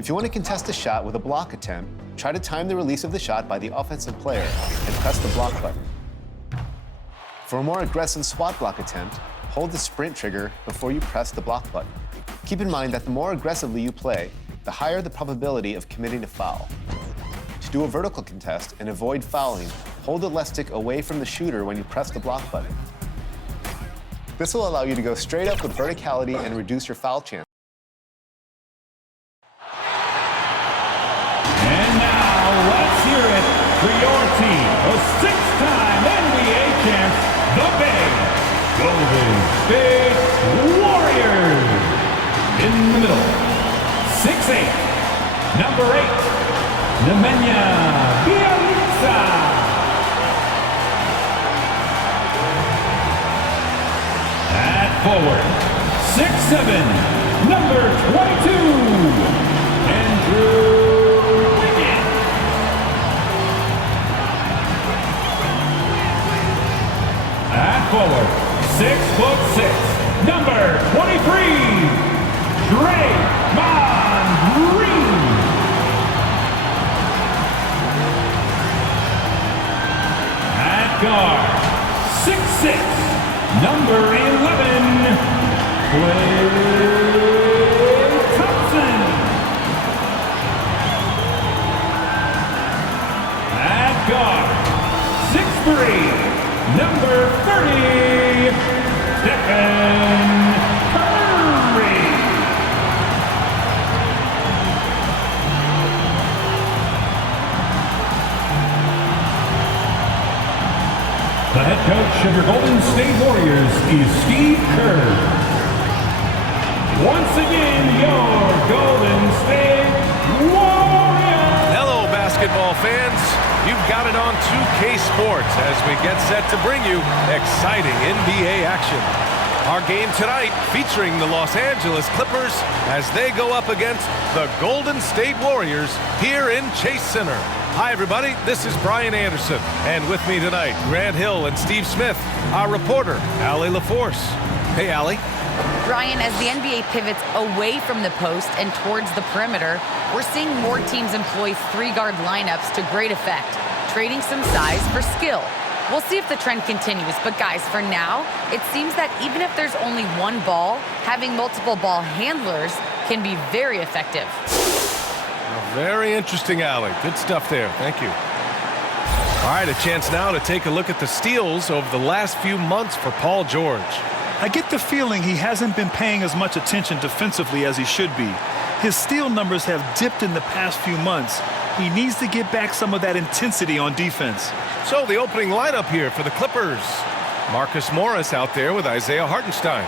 If you want to contest a shot with a block attempt, try to time the release of the shot by the offensive player and press the block button. For a more aggressive SWAT block attempt, hold the sprint trigger before you press the block button. Keep in mind that the more aggressively you play, the higher the probability of committing a foul. To do a vertical contest and avoid fouling, hold the left stick away from the shooter when you press the block button. This will allow you to go straight up with verticality and reduce your foul chance. And now, let's hear it for your team, the six-time NBA champs, the Bay Golden State Warriors. In the middle, 6'8", number 8, Nemanja Bjelica. At forward, 6'7", number 22, Andrew Wiggins. At forward, 6'6", number 23, Draymond Green. At guard, 6'6", number 11, Klay Thompson. At guard, 6'3", number 30, Stephen Curry. The head coach of your Golden State Warriors is Steve Kerr. Once again, your Golden State Warriors. Hello, basketball fans. You've got it on 2K Sports as we get set to bring you exciting NBA action. Our game tonight featuring the Los Angeles Clippers as they go up against the Golden State Warriors here in Chase Center. Hi, everybody. This is Brian Anderson. And with me tonight, Grant Hill and Steve Smith, our reporter, Allie LaForce. Hey, Allie. Brian, as the NBA pivots away from the post and towards the perimeter, we're seeing more teams employ three-guard lineups to great effect, trading some size for skill. We'll see if the trend continues, but guys, for now, it seems that even if there's only one ball, having multiple ball handlers can be very effective. Very interesting, Allie. Good stuff there. Thank you. All right, a chance now to take a look at the steals over the last few months for Paul George. I get the feeling he hasn't been paying as much attention defensively as he should be. His steal numbers have dipped in the past few months. He needs to get back some of that intensity on defense. So the opening lineup here for the Clippers. Marcus Morris out there with Isaiah Hartenstein.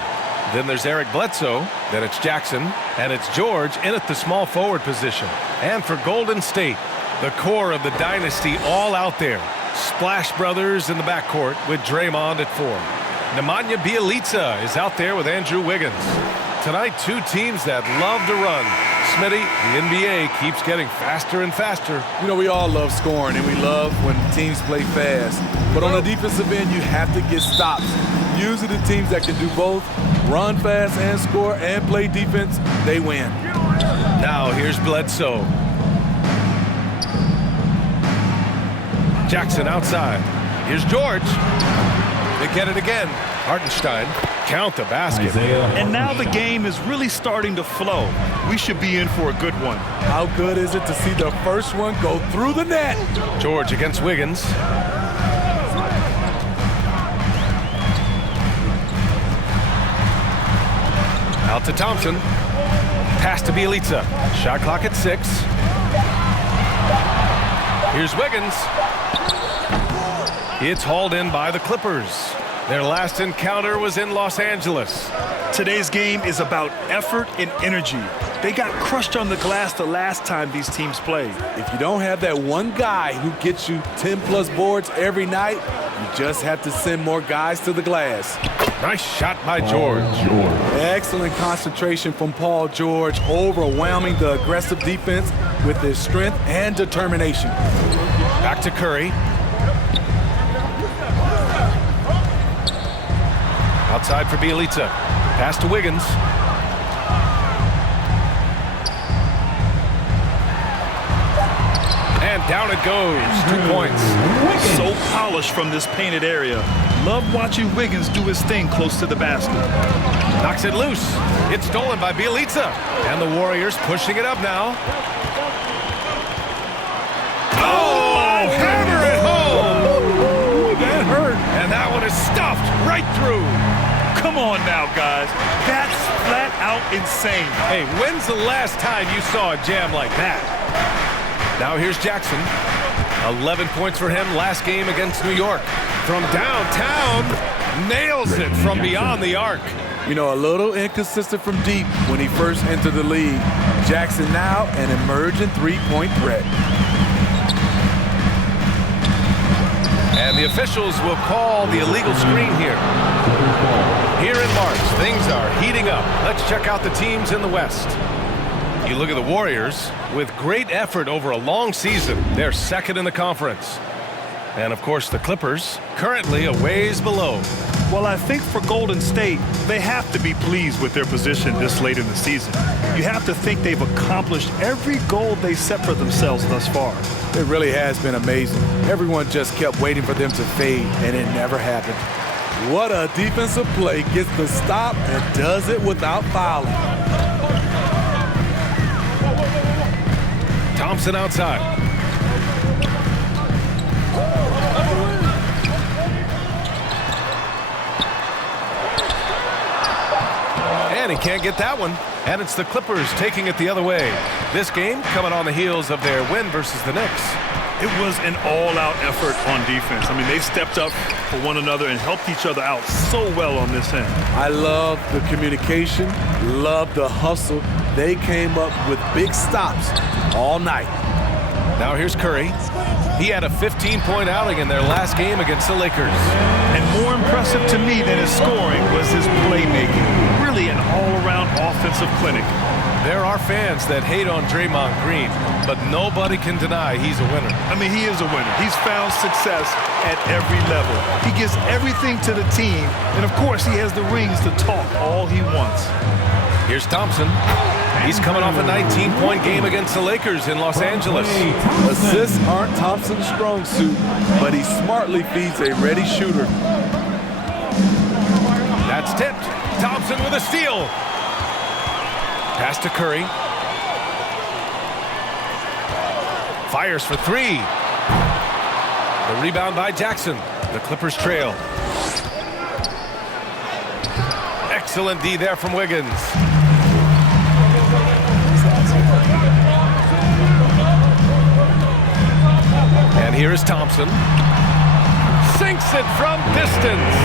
Then there's Eric Bledsoe, then it's Jackson, and it's George in at the small forward position. And for Golden State, the core of the dynasty all out there. Splash Brothers in the backcourt with Draymond at 4. Nemanja Bjelica is out there with Andrew Wiggins. Tonight, two teams that love to run. Smitty, the NBA keeps getting faster and faster. You know, we all love scoring, and we love when teams play fast. But on the defensive end, you have to get stops. Usually the teams that can do both, run fast and score and play defense, they win. Now here's Bledsoe. Jackson outside. Here's George. They get it again. Hartenstein, count the basket. And now the game is really starting to flow. We should be in for a good one. How good is it to see the first one go through the net? George against Wiggins. Out to Thompson. Pass to Bjelica. Shot clock at 6. Here's Wiggins. It's hauled in by the Clippers. Their last encounter was in Los Angeles. Today's game is about effort and energy. They got crushed on the glass the last time these teams played. If you don't have that one guy who gets you 10-plus boards every night, you just have to send more guys to the glass. Nice shot by George. Excellent concentration from Paul George, overwhelming the aggressive defense with his strength and determination. Back to Curry. Outside for Bjelica. Pass to Wiggins. And down it goes. 2 points. So polished from this painted area. Love watching Wiggins do his thing close to the basket. Knocks it loose. It's stolen by Bjelica. And the Warriors pushing it up now. Oh, hammer it home. That hurt. And that one is stuffed right through. Come on now, guys. That's flat out insane. Hey, when's the last time you saw a jam like that? Now here's Jackson. 11 points for him last game against New York. From downtown, nails it from beyond the arc. You know, a little inconsistent from deep when he first entered the league. Jackson now an emerging three-point threat. And the officials will call the illegal screen here. Here in March, things are heating up. Let's check out the teams in the West. You look at the Warriors, with great effort over a long season, they're second in the conference. And, of course, the Clippers, currently a ways below. Well, I think for Golden State, they have to be pleased with their position this late in the season. You have to think they've accomplished every goal they set for themselves thus far. It really has been amazing. Everyone just kept waiting for them to fade, and it never happened. What a defensive play. Gets the stop and does it without fouling. Thompson outside. And he can't get that one. And it's the Clippers taking it the other way. This game coming on the heels of their win versus the Knicks. It was an all-out effort on defense. I mean, they stepped up for one another and helped each other out so well on this end. I love the communication, love the hustle. They came up with big stops all night. Now here's Curry. He had a 15-point outing in their last game against the Lakers. And more impressive to me than his scoring was his playmaking. Really an all-around offensive clinic. There are fans that hate on Draymond Green, but nobody can deny he's a winner. I mean, he is a winner. He's found success at every level. He gives everything to the team, and of course, he has the rings to talk all he wants. Here's Thompson. He's coming off a 19-point game against the Lakers in Los Angeles. Assists aren't Thompson's strong suit, but he smartly feeds a ready shooter. That's tipped. Thompson with a steal. Pass to Curry. Fires for three. The rebound by Jackson. The Clippers trail. Excellent D there from Wiggins. And here is Thompson. Sinks it from distance.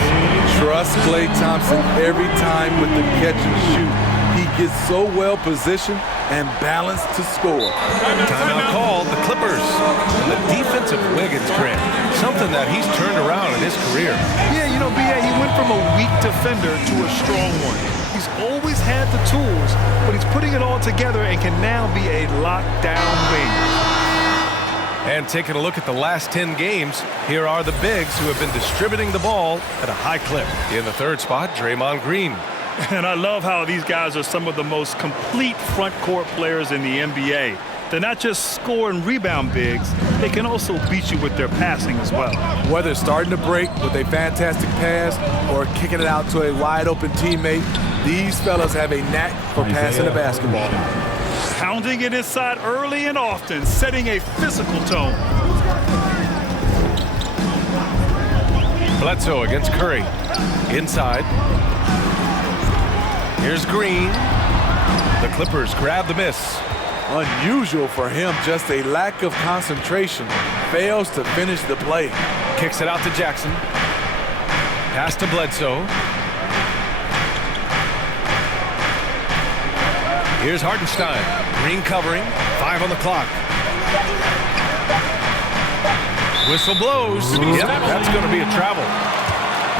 Trust Klay Thompson every time with the catch and shoot. He gets so well positioned and balanced to score. Timeout called, the Clippers. And the defense of Wiggins, Grant, something that he's turned around in his career. Yeah, you know, B.A., he went from a weak defender to a strong one. He's always had the tools, but he's putting it all together and can now be a lockdown wing. And taking a look at the last 10 games, here are the bigs who have been distributing the ball at a high clip. In the third spot, Draymond Green. And I love how these guys are some of the most complete front court players in the NBA. They're not just score and rebound bigs, they can also beat you with their passing as well. Whether starting to break with a fantastic pass or kicking it out to a wide open teammate, these fellas have a knack for passing the basketball. Pounding it inside early and often, setting a physical tone. Bledsoe against Curry. Inside. Here's Green. The Clippers grab the miss. Unusual for him, just a lack of concentration. Fails to finish the play. Kicks it out to Jackson. Pass to Bledsoe. Here's Hartenstein. Green covering. 5 on the clock. Whistle blows. Yep, that's going to be a travel.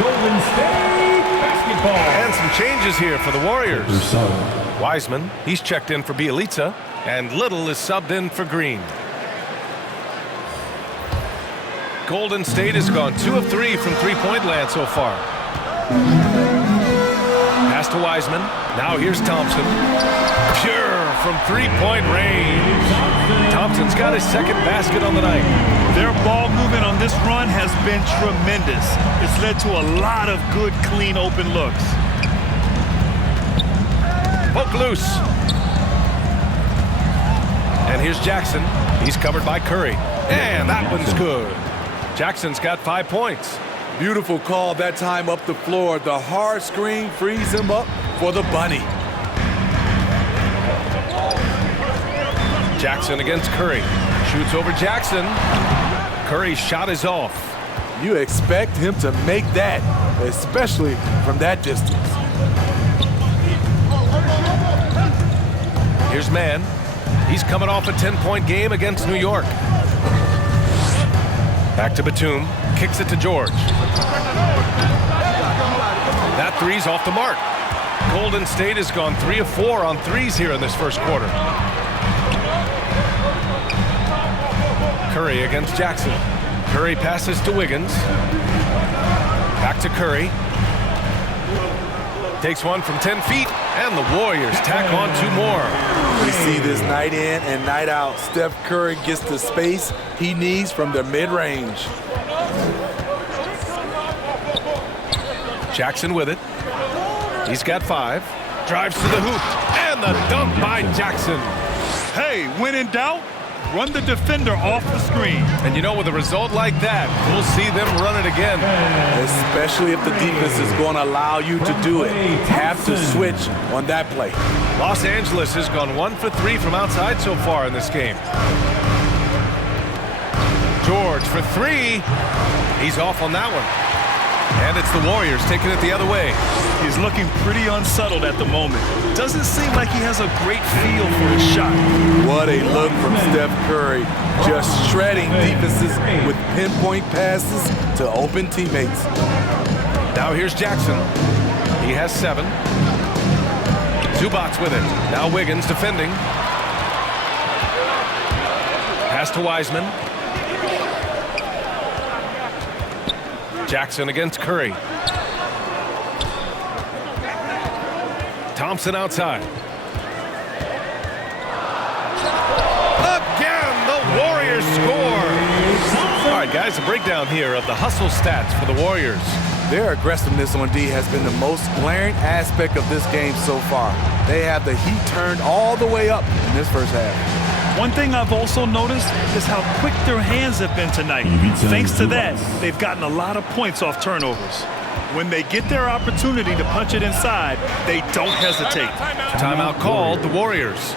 Golden State basketball. And some changes here for the Warriors. Wiseman, he's checked in for Bjelica, and Little is subbed in for Green. Golden State has gone 2 of 3 from three-point land so far. Pass to Wiseman. Now here's Thompson. Pure from three-point range. Thompson's got his second basket on the night. Their ball movement on this run has been tremendous. It's led to a lot of good, clean, open looks. Poke loose. And here's Jackson. He's covered by Curry. And that one's good. Jackson's got 5 points. Beautiful call that time up the floor. The hard screen frees him up for the bunny. Jackson against Curry. Shoots over Jackson. Curry's shot is off. You expect him to make that, especially from that distance. Here's Mann. He's coming off a 10-point game against New York. Back to Batum. Kicks it to George. That three's off the mark. Golden State has gone 3 of 4 on threes here in this first quarter. Curry against Jackson. Curry passes to Wiggins. Back to Curry. Takes one from 10 feet, and the Warriors tack on 2 more. We see this night in and night out. Steph Curry gets the space he needs from the mid-range. Jackson with it. He's got 5. Drives to the hoop, and the dunk by Jackson. Hey, when in doubt, run the defender off the screen. And you know, with a result like that, we'll see them run it again. Especially if the defense is going to allow you to do it. Have to switch on that play. Los Angeles has gone 1 for 3 from outside so far in this game. George for 3. He's off on that one. And it's the Warriors taking it the other way. He's looking pretty unsettled at the moment. Doesn't seem like he has a great feel for his shot. What a look from Steph Curry. Just shredding defenses with pinpoint passes to open teammates. Now here's Jackson. He has 7. Zubac's with it. Now Wiggins defending. Pass to Wiseman. Jackson against Curry. Thompson outside. Again, the Warriors score. All right, guys, a breakdown here of the hustle stats for the Warriors. Their aggressiveness on D has been the most glaring aspect of this game so far. They have the heat turned all the way up in this first half. One thing I've also noticed is how quick their hands have been tonight. Thanks to that, they've gotten a lot of points off turnovers. When they get their opportunity to punch it inside, they don't hesitate. Timeout called, the Warriors.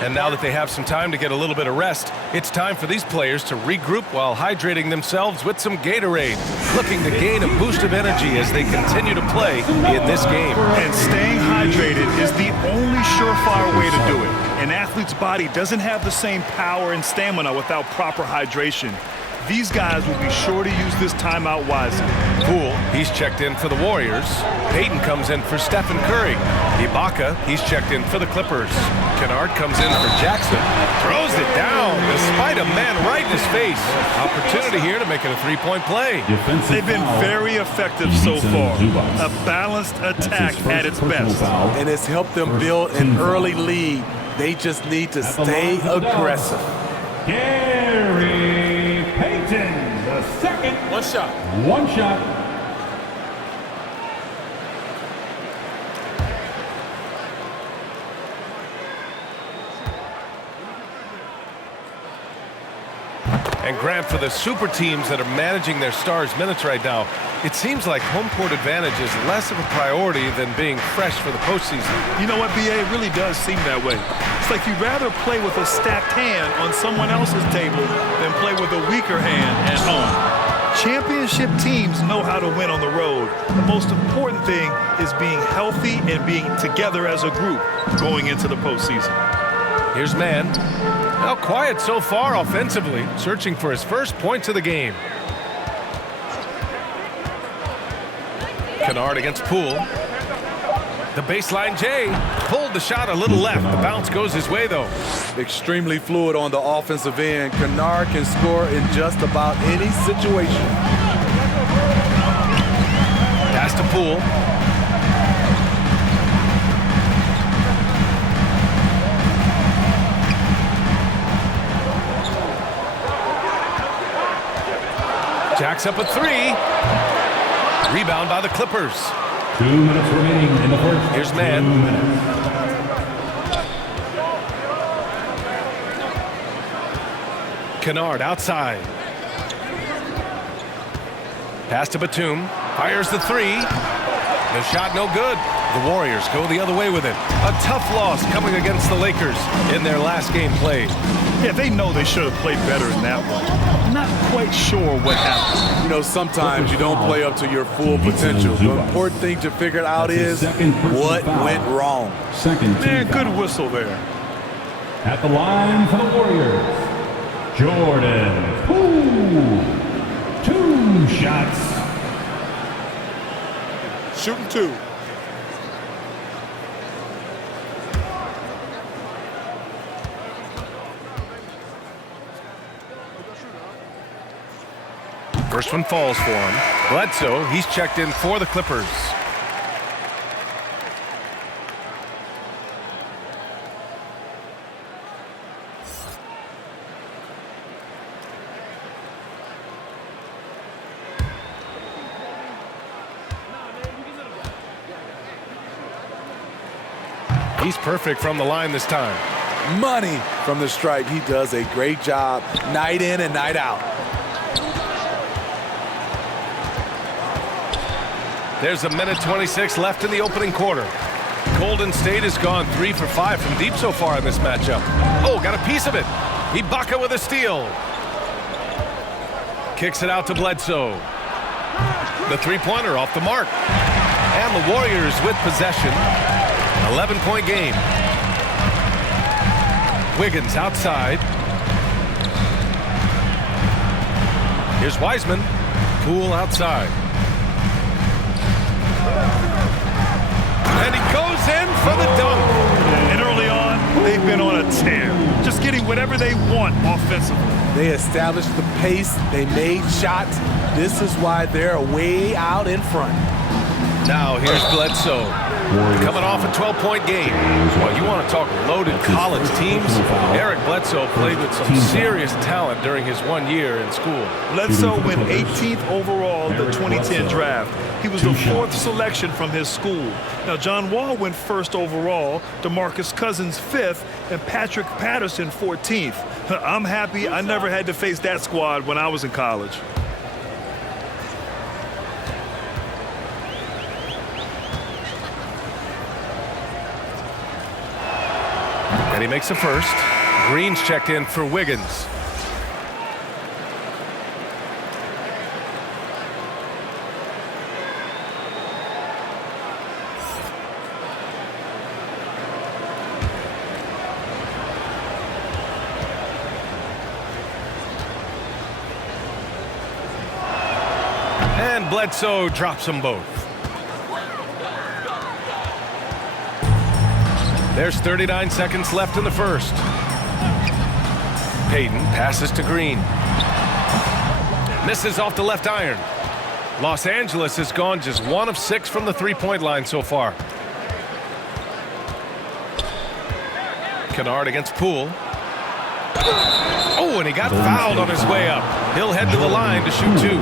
And now that they have some time to get a little bit of rest, it's time for these players to regroup while hydrating themselves with some Gatorade, looking to gain a boost of energy as they continue to play in this game. And staying hydrated is the only surefire way to do it. An athlete's body doesn't have the same power and stamina without proper hydration. These guys will be sure to use this timeout wisely. Poole, he's checked in for the Warriors. Payton comes in for Stephen Curry. Ibaka, he's checked in for the Clippers. Kennard comes in for Jackson. Throws it down despite a man right in his face. Opportunity here to make it a 3-point play. They've been very effective so far. A balanced attack at its best. And it's helped them build an early lead. They just need to stay aggressive. Gary Payton, the second. One shot. And Grant, for the super teams that are managing their stars' minutes right now, it seems like home court advantage is less of a priority than being fresh for the postseason. You know what, BA? It really does seem that way. It's like you'd rather play with a stacked hand on someone else's table than play with a weaker hand at home. Championship teams know how to win on the road. The most important thing is being healthy and being together as a group going into the postseason. Here's Mann. Now quiet so far offensively, searching for his first points of the game. Kennard against Poole. The baseline J pulled the shot a little left. The bounce goes his way, though. Extremely fluid on the offensive end. Kennard can score in just about any situation. Pass to Poole. Jacks up a three. Rebound by the Clippers. 2 minutes remaining in the first. Here's man. 2 minutes. Kennard outside. Pass to Batum. Fires the three. The shot no good. The Warriors go the other way with it. A tough loss coming against the Lakers in their last game played. Yeah, they know they should have played better in that one. Not quite sure what happened. You know, sometimes you don't play up to your full potential. The important thing to figure out is what went wrong. Man, good whistle there. At the line for the Warriors, Jordan Poole. 2 shots. Shooting 2. First one falls for him. Bledsoe, he's checked in for the Clippers. He's perfect from the line this time. Money from the stripe. He does a great job night in and night out. There's a minute 26 left in the opening quarter. Golden State has gone 3 for 5 from deep so far in this matchup. Oh, got a piece of it. Ibaka with a steal. Kicks it out to Bledsoe. The three-pointer off the mark. And the Warriors with possession. 11-point game. Wiggins outside. Here's Wiseman. Poole outside. And he goes in for the dunk. And early on, they've been on a tear. Just getting whatever they want offensively. They established the pace. They made shots. This is why they're way out in front. Now here's Bledsoe. Coming off a 12-point game. Well, you want to talk loaded college teams? Eric Bledsoe played with some serious talent during his 1 year in school. Bledsoe went 18th overall in the 2010 draft. He was the 4th selection from his school. Now, John Wall went 1st overall, DeMarcus Cousins 5th, and Patrick Patterson 14th. I'm happy I never had to face that squad when I was in college. And he makes a first. Green's checked in for Wiggins. And Bledsoe drops them both. There's 39 seconds left in the first. Payton passes to Green. Misses off the left iron. Los Angeles has gone just 1 of 6 from the three-point line so far. Kennard against Poole. Oh, and he got fouled on his way up. He'll head to the line to shoot 2.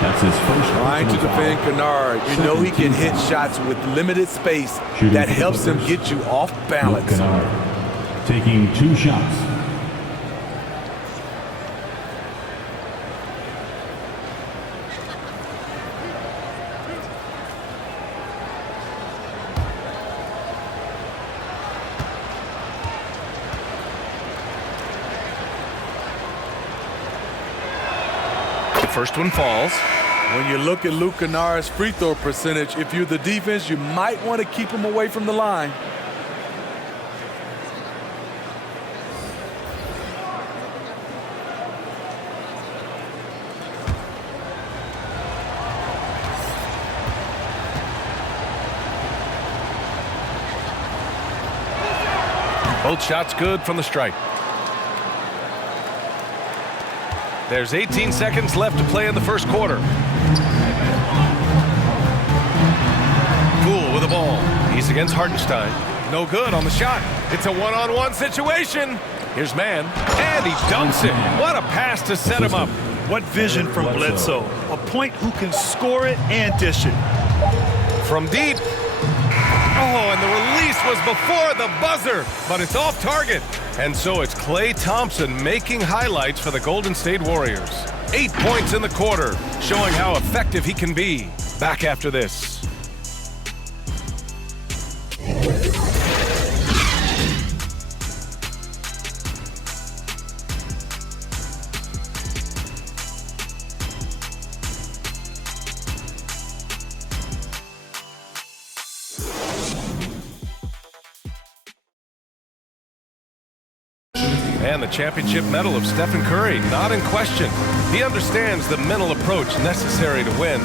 That's his first. Trying to defend Kennard. You know he can hit shots with limited space. That helps him get you off balance. Kennard taking 2 shots. First one falls. When you look at Luke Kennard's free throw percentage, if you're the defense, you might want to keep him away from the line. Both shots good from the stripe. There's 18 seconds left to play in the first quarter. Poole with the ball. He's against Hartenstein. No good on the shot. It's a one-on-one situation. Here's man. And he dunks it. What a pass to set him up. What vision from Bledsoe. A point who can score it and dish it. From deep. Oh, and the release was before the buzzer, but it's off target. And so it's Klay Thompson making highlights for the Golden State Warriors. 8 points in the quarter, showing how effective he can be. Back after this. And the championship medal of Stephen Curry, not in question. He understands the mental approach necessary to win.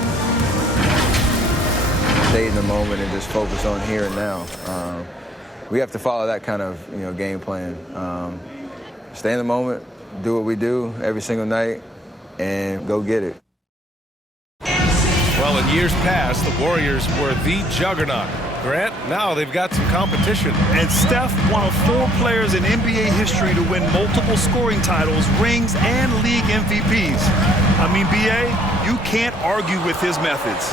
Stay in the moment and just focus on here and now. We have to follow that kind of game plan. Stay in the moment, do what we do every single night, and go get it. Well, in years past, the Warriors were the juggernaut. Grant, now they've got some competition. And Steph, one of 4 players in NBA history to win multiple scoring titles, rings, and league MVPs. I mean, B.A., you can't argue with his methods.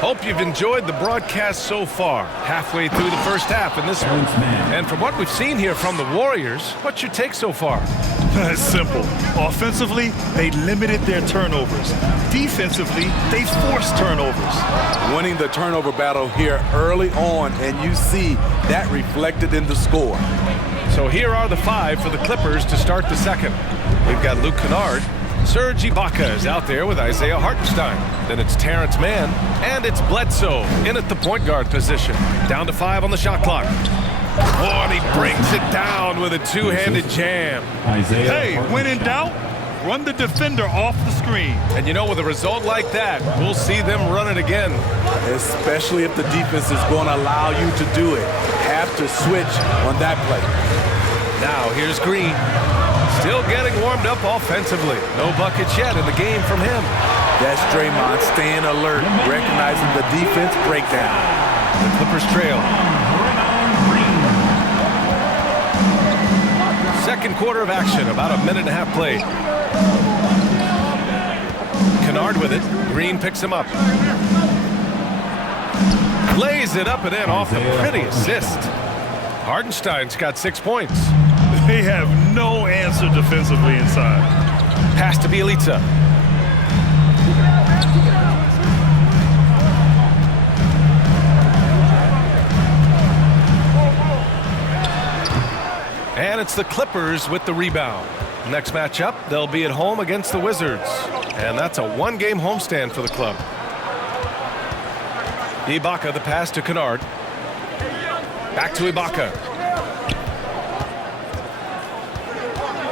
Hope you've enjoyed the broadcast so far. Halfway through the first half in this one. And from what we've seen here from the Warriors, what's your take so far? It's simple. Offensively, they limited their turnovers. Defensively, they forced turnovers. Winning the turnover battle here early on, and you see that reflected in the score. So here are the 5 for the Clippers to start the second. We've got Luke Kennard. Serge Ibaka is out there with Isaiah Hartenstein. Then it's Terrence Mann, and it's Bledsoe in at the point guard position. Down to 5 on the shot clock. Oh, and he brings it down with a two-handed jam. Hey, when in doubt, run the defender off the screen. And with a result like that, we'll see them run it again. Especially if the defense is going to allow you to do it. Have to switch on that play. Now here's Green. Still getting warmed up offensively. No buckets yet in the game from him. That's Draymond staying alert, recognizing the defense breakdown. The Clippers trail. Second quarter of action, about a minute and a half played. Kennard with it. Green picks him up. Lays it up and in off the pretty assist. Hartenstein's got 6 points. They have no answer defensively inside. Pass to Bielitsa. And it's the Clippers with the rebound. Next matchup, they'll be at home against the Wizards. And that's a 1-game homestand for the club. Ibaka, the pass to Kennard. Back to Ibaka.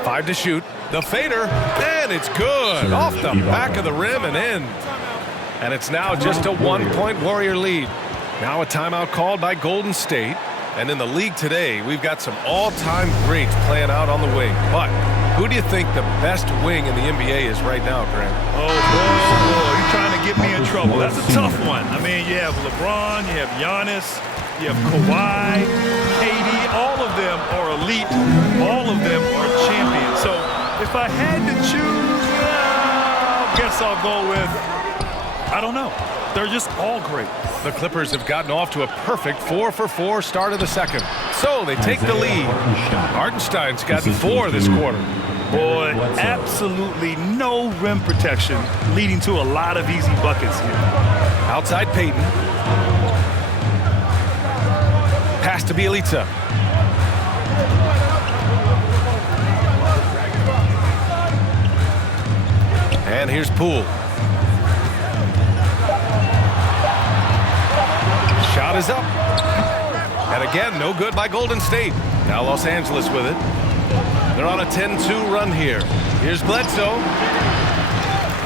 5 to shoot. The fader, and it's good. Off the back of the rim and in. And it's now just a 1-point Warrior lead. Now a timeout called by Golden State. And in the league today, we've got some all-time greats playing out on the wing. But who do you think the best wing in the NBA is right now, Grant? Oh, boy, you're trying to get me in trouble. That's a tough one. I mean, you have LeBron, you have Giannis, you have Kawhi, KD. All of them are elite. All of them are champions. So if I had to choose, I guess I'll go with, I don't know. They're just all great. The Clippers have gotten off to a perfect 4-for-4 start of the second. So they take the lead. Hartenstein's got 4 this quarter. Boy, absolutely no rim protection, leading to a lot of easy buckets here. Outside Payton. Pass to Bielitsa. And here's Poole. Shot is up. And again, no good by Golden State. Now Los Angeles with it. They're on a 10-2 run here. Here's Bledsoe.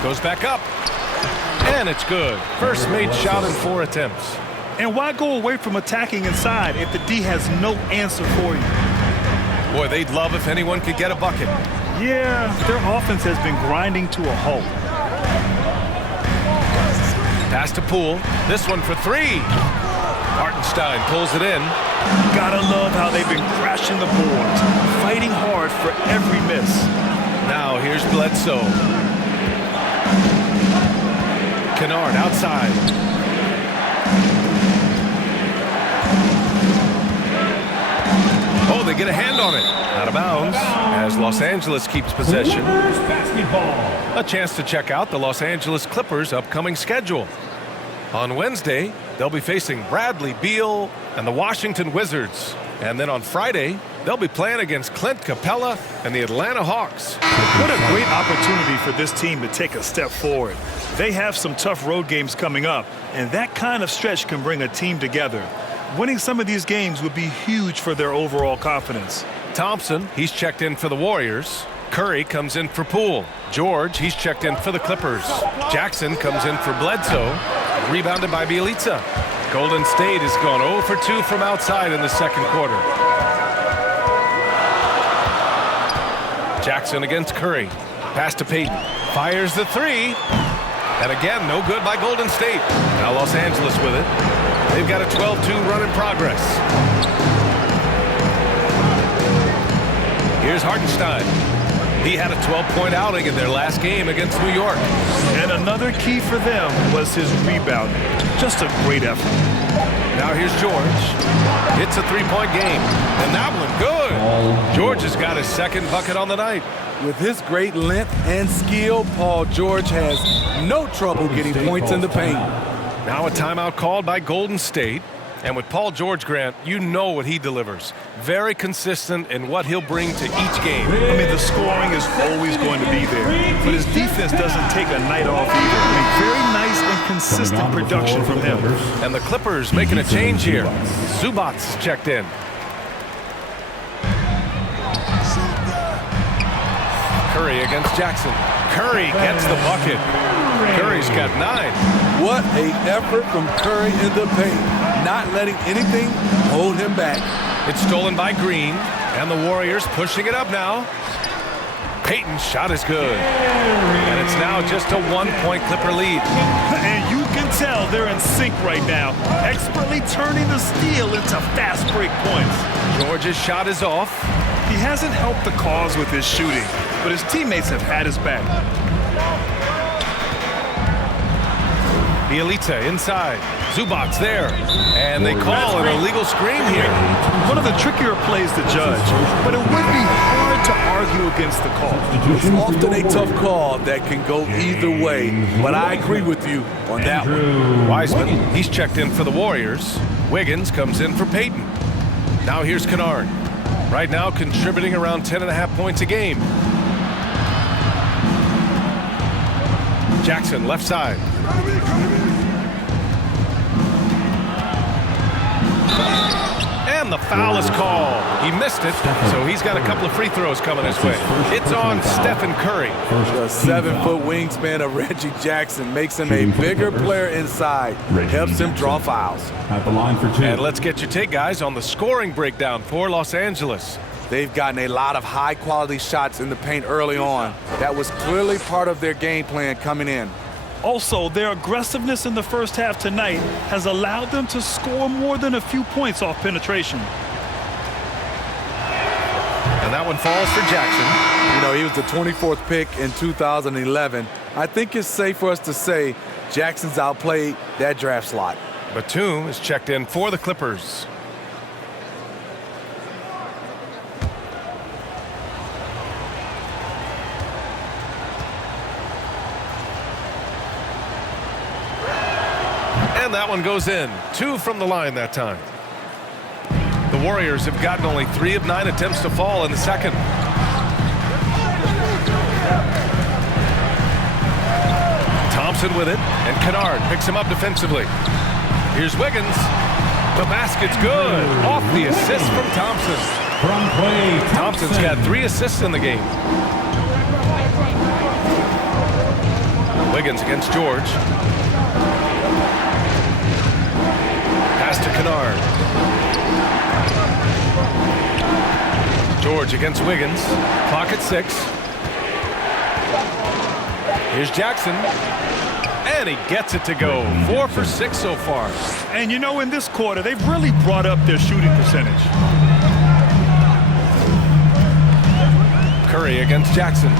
Goes back up. And it's good. First made shot in 4 attempts. And why go away from attacking inside if the D has no answer for you? Boy, they'd love if anyone could get a bucket. Yeah, their offense has been grinding to a halt. Pass to Poole. This one for 3. Hartenstein pulls it in. Gotta love how they've been crashing the boards, fighting hard for every miss. Now here's Bledsoe. Kennard outside. Oh, they get a hand on it. Out of bounds as Los Angeles keeps possession. Clippers basketball. A chance to check out the Los Angeles Clippers' upcoming schedule. On Wednesday, they'll be facing Bradley Beal and the Washington Wizards. And then on Friday, they'll be playing against Clint Capella and the Atlanta Hawks. What a great opportunity for this team to take a step forward. They have some tough road games coming up, and that kind of stretch can bring a team together. Winning some of these games would be huge for their overall confidence. Thompson, he's checked in for the Warriors. Curry comes in for Poole. George, he's checked in for the Clippers. Jackson comes in for Bledsoe. Rebounded by Bielitsa. Golden State has gone 0 for 2 from outside in the second quarter. Jackson against Curry. Pass to Payton. Fires the three. And again, no good by Golden State. Now Los Angeles with it. They've got a 12-2 run in progress. Here's Hartenstein. He had a 12-point outing in their last game against New York. And another key for them was his rebound. Just a great effort. Now here's George. It's a three-point game. And that one good. George has got his second bucket on the night. With his great length and skill, Paul George has no trouble getting points in the paint. Now a timeout called by Golden State. And with Paul George, Grant, you know what he delivers. Very consistent in what he'll bring to each game. I mean, the scoring is always going to be there, but his defense doesn't take a night off either. I mean, very nice and consistent production from him. And the Clippers making a change here. Zubats checked in. Curry against Jackson. Curry gets the bucket. Curry's got 9. What an effort from Curry in the paint. Not letting anything hold him back. It's stolen by Green, and the Warriors pushing it up now. Payton's shot is good. And it's now just a 1-point Clipper lead. And you can tell they're in sync right now, expertly turning the steal into fast break points. George's shot is off. He hasn't helped the cause with his shooting, but his teammates have had his back. Bielitsa inside. Zubats there. And they call an illegal screen here. One of the trickier plays to judge, but it would be hard to argue against the call. It's often a tough call that can go either way, but I agree with you on that one. Wiseman, he's checked in for the Warriors. Wiggins comes in for Payton. Now here's Kennard. Right now contributing around 10.5 points a game. Jackson left side. And the foul is called. He missed it, so he's got a couple of free throws coming his way. It's on Stephen Curry. The 7-foot wingspan of Reggie Jackson makes him a bigger player inside, helps him draw fouls. At the line for 2. And let's get your take, guys, on the scoring breakdown for Los Angeles. They've gotten a lot of high-quality shots in the paint early on. That was clearly part of their game plan coming in. Also, their aggressiveness in the first half tonight has allowed them to score more than a few points off penetration. And that one falls for Jackson. You know, he was the 24th pick in 2011. I think it's safe for us to say Jackson's outplayed that draft slot. Batum is checked in for the Clippers. And that one goes in. 2 from the line that time. The Warriors have gotten only 3 of 9 attempts to fall in the second. Thompson with it, and Kennard picks him up defensively. Here's Wiggins. The basket's good. Off the assist from Thompson. From Klay Thompson. Thompson's got 3 assists in the game. Wiggins against George. Pass to Kennard. George against Wiggins. Clock at 6. Here's Jackson. And he gets it to go. 4 for 6 so far. And you know, in this quarter, they've really brought up their shooting percentage. Curry against Jackson.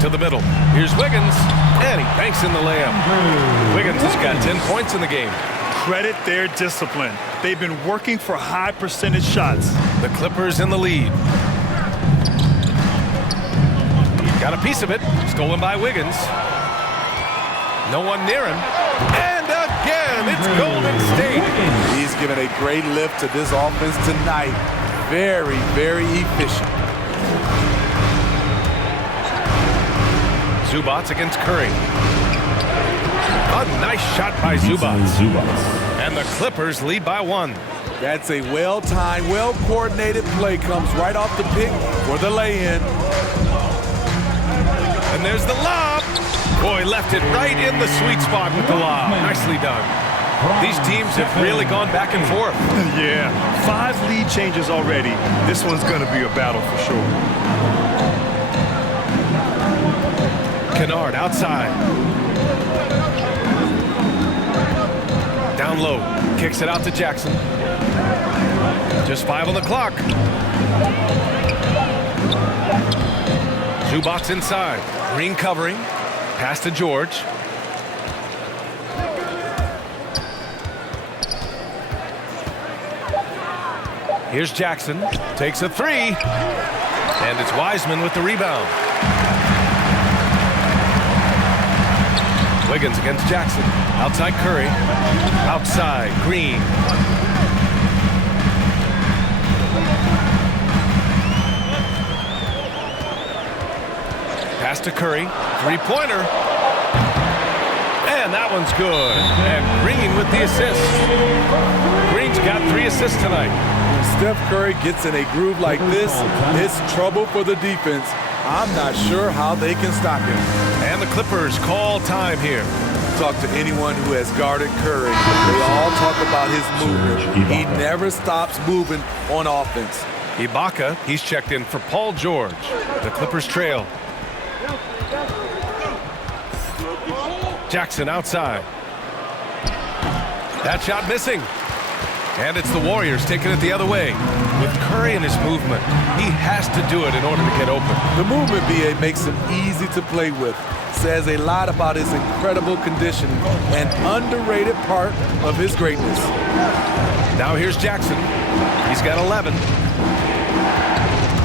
To the middle. Here's Wiggins. And he banks in the layup. Wiggins has got 10 points in the game. Credit their discipline. They've been working for high percentage shots. The Clippers in the lead. Got a piece of it. Stolen by Wiggins. No one near him. And again, it's Golden State. He's given a great lift to this offense tonight. Very, very efficient. Zubac against Curry. A nice shot by Zubac. And the Clippers lead by 1. That's a well-timed, well-coordinated play. Comes right off the pick for the lay-in. And there's the lob. Boy, left it right in the sweet spot with the lob. Nicely done. These teams have really gone back and forth. Yeah, 5 lead changes already. This one's going to be a battle for sure. Kennard outside. Down low. Kicks it out to Jackson. Just 5 on the clock. Zubac inside. Green covering. Pass to George. Here's Jackson. Takes a 3. And it's Wiseman with the rebound. Wiggins against Jackson. Outside Curry. Outside Green. Pass to Curry. 3-pointer. And that one's good. And Green with the assist. Green's got 3 assists tonight. When Steph Curry gets in a groove like this, it's trouble for the defense. I'm not sure how they can stop him. And the Clippers call time here. Talk to anyone who has guarded Curry. They all talk about his movement. He never stops moving on offense. Ibaka, he's checked in for Paul George. The Clippers trail. Jackson outside. That shot missing. And it's the Warriors taking it the other way. With Curry and his movement, he has to do it in order to get open. The movement, BA, makes him easy to play with. Says a lot about his incredible conditioning, an underrated part of his greatness. Now here's Jackson. He's got 11.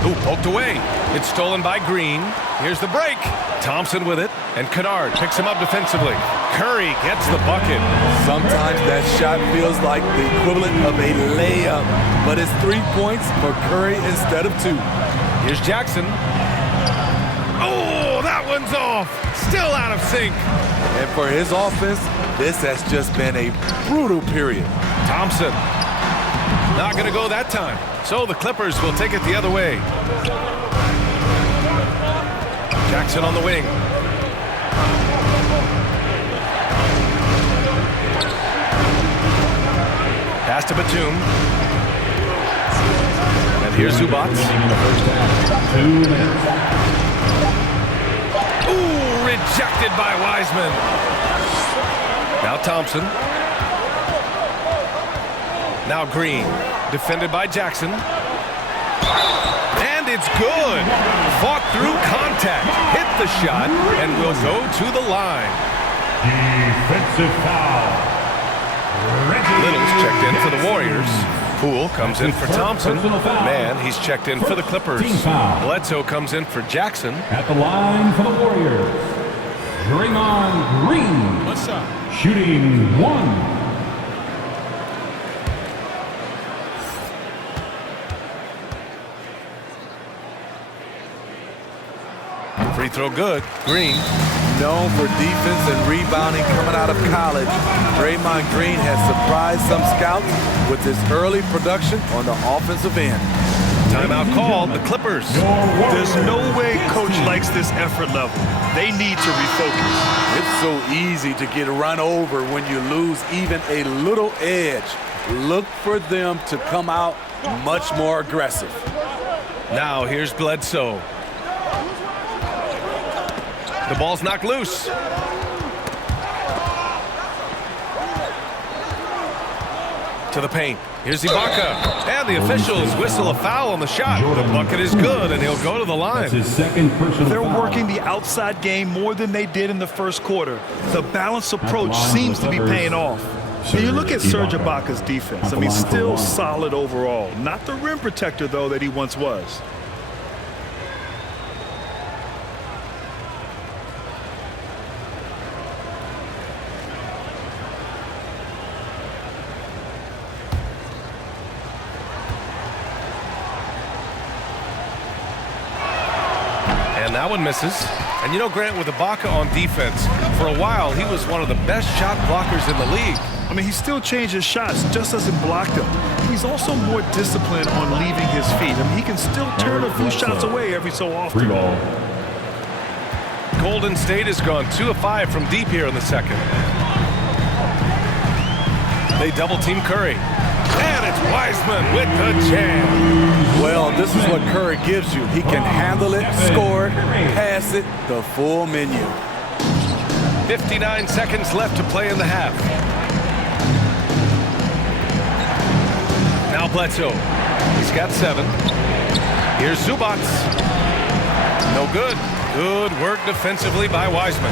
Ooh, poked away. It's stolen by Green. Here's the break. Thompson with it, and Kennard picks him up defensively. Curry gets the bucket. Sometimes that shot feels like the equivalent of a layup, but it's 3 points for Curry instead of 2. Here's Jackson. Oh, that one's off. Still out of sync. And for his offense, this has just been a brutal period. Thompson. Not going to go that time. So the Clippers will take it the other way. Jackson on the wing. Pass to Batum. And here's Zubac. Ooh, rejected by Wiseman. Now Thompson. Now Green. Defended by Jackson. And it's good. Fought through contact. Hit the shot and will go to the line. Defensive foul. Little's checked in for the Warriors. Poole comes in for Thompson. Man, he's checked in for the Clippers. Bledsoe comes in for Jackson. At the line for the Warriors, Draymond Green. Shooting 1. Free throw good. Green. Known for defense and rebounding coming out of college, Draymond Green has surprised some scouts with his early production on the offensive end. Timeout called. The Clippers. There's no way coach likes this effort level. They need to refocus. It's so easy to get run over when you lose even a little edge. Look for them to come out much more aggressive. Now here's Bledsoe. The ball's knocked loose. To the paint. Here's Ibaka. And the officials whistle a foul on the shot. The bucket is good, and he'll go to the line. That's his second personal They're foul. working the outside game more than they did in the first quarter. The balanced approach seems to be paying off. And you look at Serge Ibaka's defense. I mean, still solid overall. Not the rim protector, though, that he once was. And that one misses. And you know, Grant, with Ibaka on defense, for a while he was one of the best shot blockers in the league. I mean, he still changes shots, just doesn't block them. He's also more disciplined on leaving his feet. I mean, he can still turn a few shots away every so often. Free ball. Golden State has gone 2 of 5 from deep here in the second. They double-team Curry. And it's Wiseman with the jam. Well, this is what Curry gives you. He can handle it, score it, pass it, the full menu. 59 seconds left to play in the half. Now Bledsoe. He's got 7. Here's Zubac. No good. Good work defensively by Wiseman.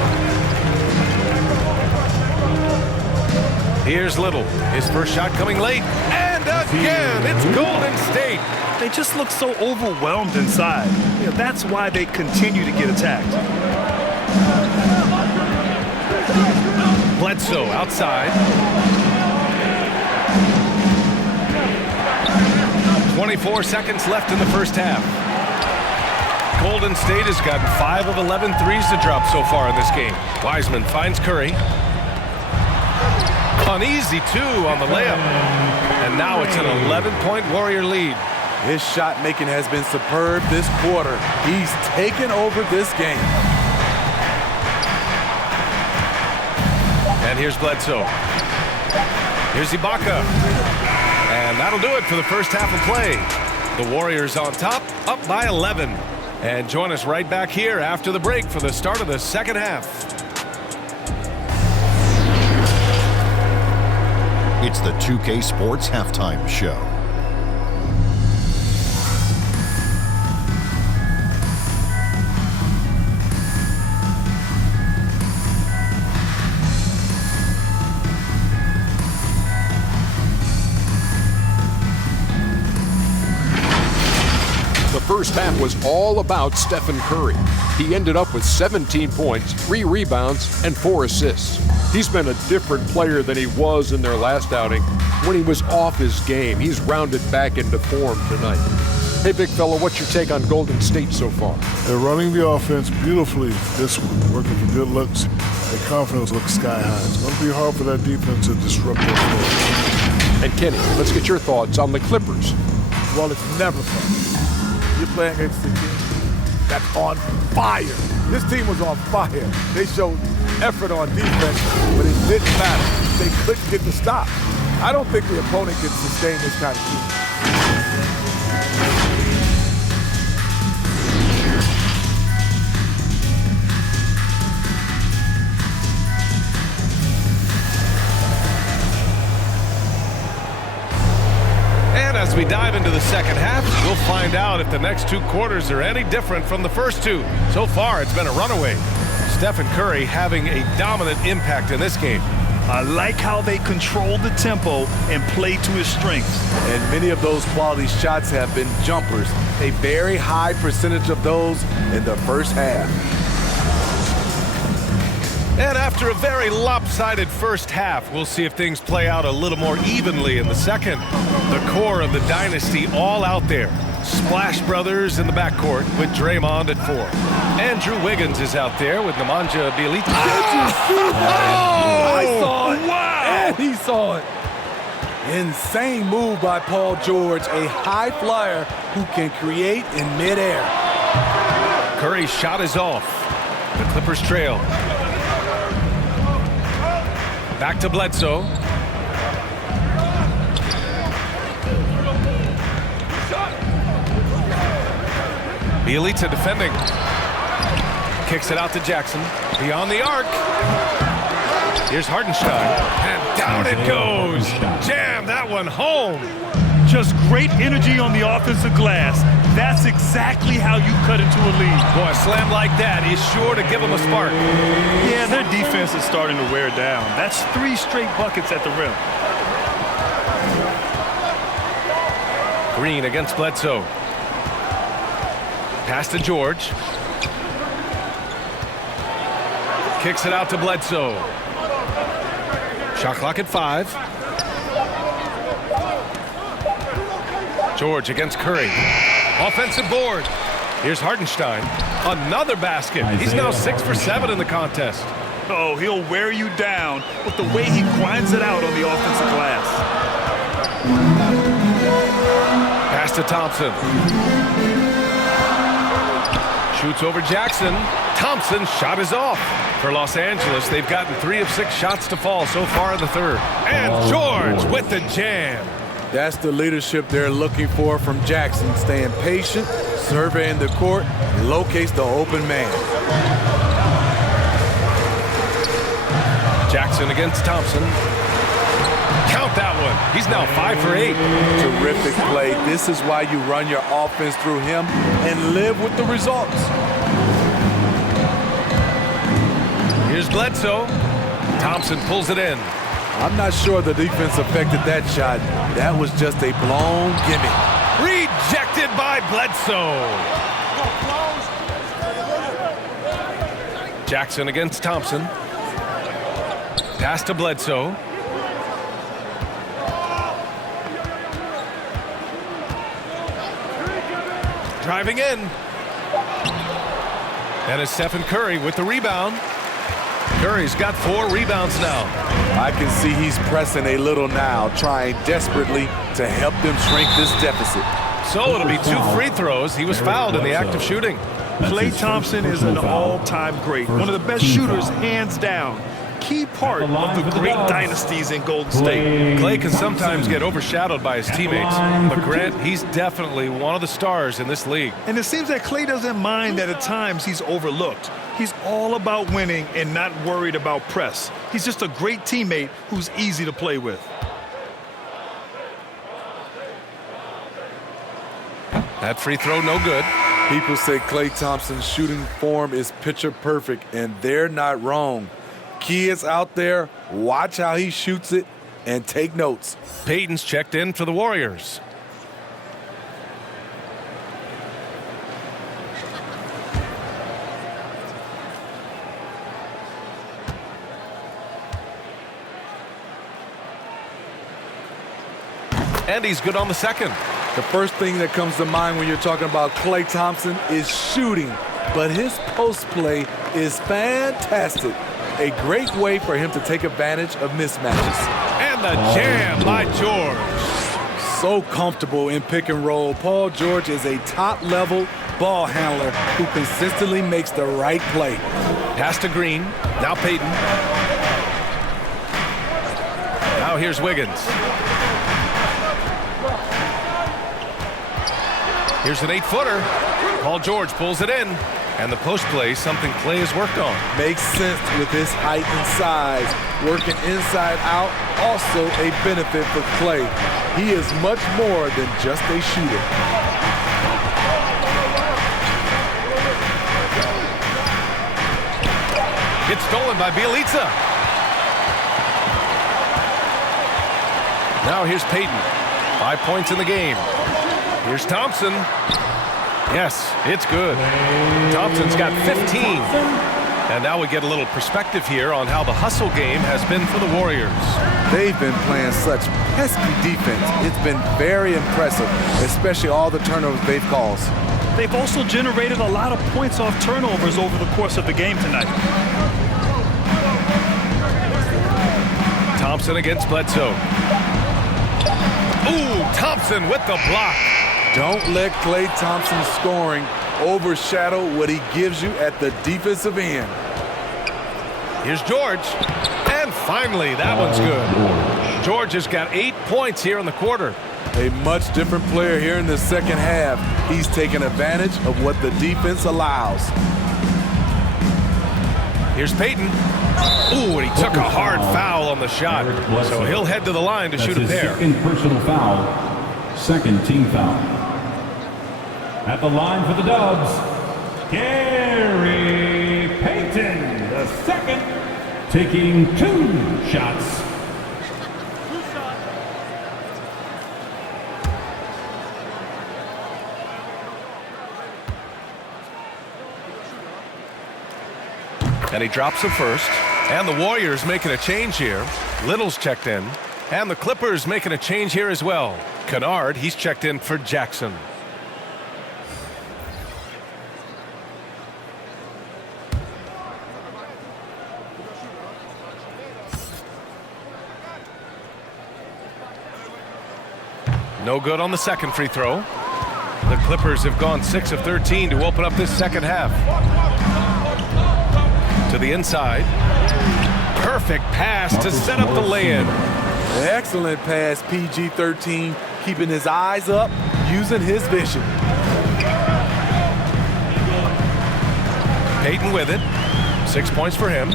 Here's Little. His first shot coming late. And again, it's Golden State. They just look so overwhelmed inside. You know, that's why they continue to get attacked. Bledsoe outside. 24 seconds left in the first half. Golden State has gotten 5 of 11 threes to drop so far in this game. Wiseman finds Curry. An easy 2 on the layup. And now it's an 11-point Warrior lead. His shot making has been superb this quarter. He's taken over this game. And here's Bledsoe. Here's Ibaka. And that'll do it for the first half of play. The Warriors on top, up by 11. And join us right back here after the break for the start of the second half. It's the 2K Sports Halftime Show. The first half was all about Stephen Curry. He ended up with 17 points, 3 rebounds, and 4 assists. He's been a different player than he was in their last outing when he was off his game. He's rounded back into form tonight. Hey, big fella, what's your take on Golden State so far? They're running the offense beautifully this one, working for good looks. Their confidence looks sky high. It's going to be hard for that defense to disrupt their flow. And Kenny, let's get your thoughts on the Clippers. Well, it's never fun. You're playing against a team that's on fire. This team was on fire. They showed effort on defense, but it didn't matter. They couldn't get the stop. I don't think the opponent can sustain this kind of team. And as we dive into the second half, we'll find out if the next 2 quarters are any different from the first 2. So far, it's been a runaway. Stephen Curry having a dominant impact in this game. I like how they control the tempo and play to his strengths. And many of those quality shots have been jumpers. A very high percentage of those in the first half. And after a very lopsided first half, we'll see if things play out a little more evenly in the second. The core of the dynasty all out there. Splash Brothers in the backcourt with Draymond at 4. Andrew Wiggins is out there with Nemanja Bjelica. I saw it. Wow. And he saw it. Insane move by Paul George, a high flyer who can create in midair. Curry's shot is off. The Clippers trail. Back to Bledsoe. Bjelica defending. Kicks it out to Jackson. Beyond the arc. Here's Hardenstein. And down it goes. Jam that one home. Just great energy on the offensive glass. That's exactly how you cut into a lead. Boy, a slam like that is sure to give them a spark. Yeah, their defense is starting to wear down. That's 3 straight buckets at the rim. Green against Bledsoe. Pass to George. Kicks it out to Bledsoe. Shot clock at 5. George against Curry. Offensive board. Here's Hardenstein. Another basket. He's now 6 for 7 in the contest. Oh, he'll wear you down with the way he grinds it out on the offensive glass. Pass to Thompson. Shoots over Jackson. Thompson's shot is off. For Los Angeles, they've gotten 3 of 6 shots to fall so far in the third. And George with the jam. That's the leadership they're looking for from Jackson, staying patient, surveying the court, and locates the open man. Jackson against Thompson. Count that one. He's now 5 for 8. Terrific play. This is why you run your offense through him and live with the results. Here's Bledsoe. Thompson pulls it in. I'm not sure the defense affected that shot. That was just a blown gimme. Rejected by Bledsoe. Jackson against Thompson. Pass to Bledsoe. Driving in. And it's Stephen Curry with the rebound. Curry's got 4 rebounds now. I can see he's pressing a little now, trying desperately to help them shrink this deficit. So it'll be 2 free throws. He was fouled in the act of shooting. Klay Thompson is an all-time great. One of the best shooters, hands down. Key part of the great dynasties in Golden State. Klay can sometimes get overshadowed by his teammates, but Grant, he's definitely one of the stars in this league. And it seems that Klay doesn't mind that at times he's overlooked. He's all about winning and not worried about press. He's just a great teammate who's easy to play with. That free throw no good. People say Klay Thompson's shooting form is picture perfect, and they're not wrong. Kids out there, watch how he shoots it and take notes. Payton's checked in for the Warriors. And he's good on the second. The first thing that comes to mind when you're talking about Klay Thompson is shooting, but his post play is fantastic. A great way for him to take advantage of mismatches. And the jam by George. So comfortable in pick and roll. Paul George is a top-level ball handler who consistently makes the right play. Pass to Green. Now Payton. Now here's Wiggins. Here's an 8-footer. Paul George pulls it in. And the post play, something Klay has worked on. Makes sense with his height and size. Working inside out, also a benefit for Klay. He is much more than just a shooter. It's stolen by Bielitsa. Now here's Payton. 5 points in the game. Here's Thompson. Yes, it's good. Thompson's got 15. And now we get a little perspective here on how the hustle game has been for the Warriors. They've been playing such pesky defense. It's been very impressive, especially all the turnovers they've caused. They've also generated a lot of points off turnovers over the course of the game tonight. Thompson against Bledsoe. Ooh, Thompson with the block. Don't let Klay Thompson's scoring overshadow what he gives you at the defensive end. Here's George. And finally, that one's good. George has got 8 points here in the quarter. A much different player here in the second half. He's taking advantage of what the defense allows. Here's Payton. Ooh, and he took a hard foul on the shot. So he'll head to the line to shoot a pair. Second personal foul. Second team foul. At the line for the Dubs, Gary Payton, the second, taking 2 shots. And he drops it first. And the Warriors making a change here. Little's checked in. And the Clippers making a change here as well. Kennard, he's checked in for Jackson. No good on the second free throw. The Clippers have gone 6 of 13 to open up this second half. To the inside. Perfect pass to set up the lay-in. Excellent pass, PG-13, keeping his eyes up, using his vision. Payton with it. 6 points for him.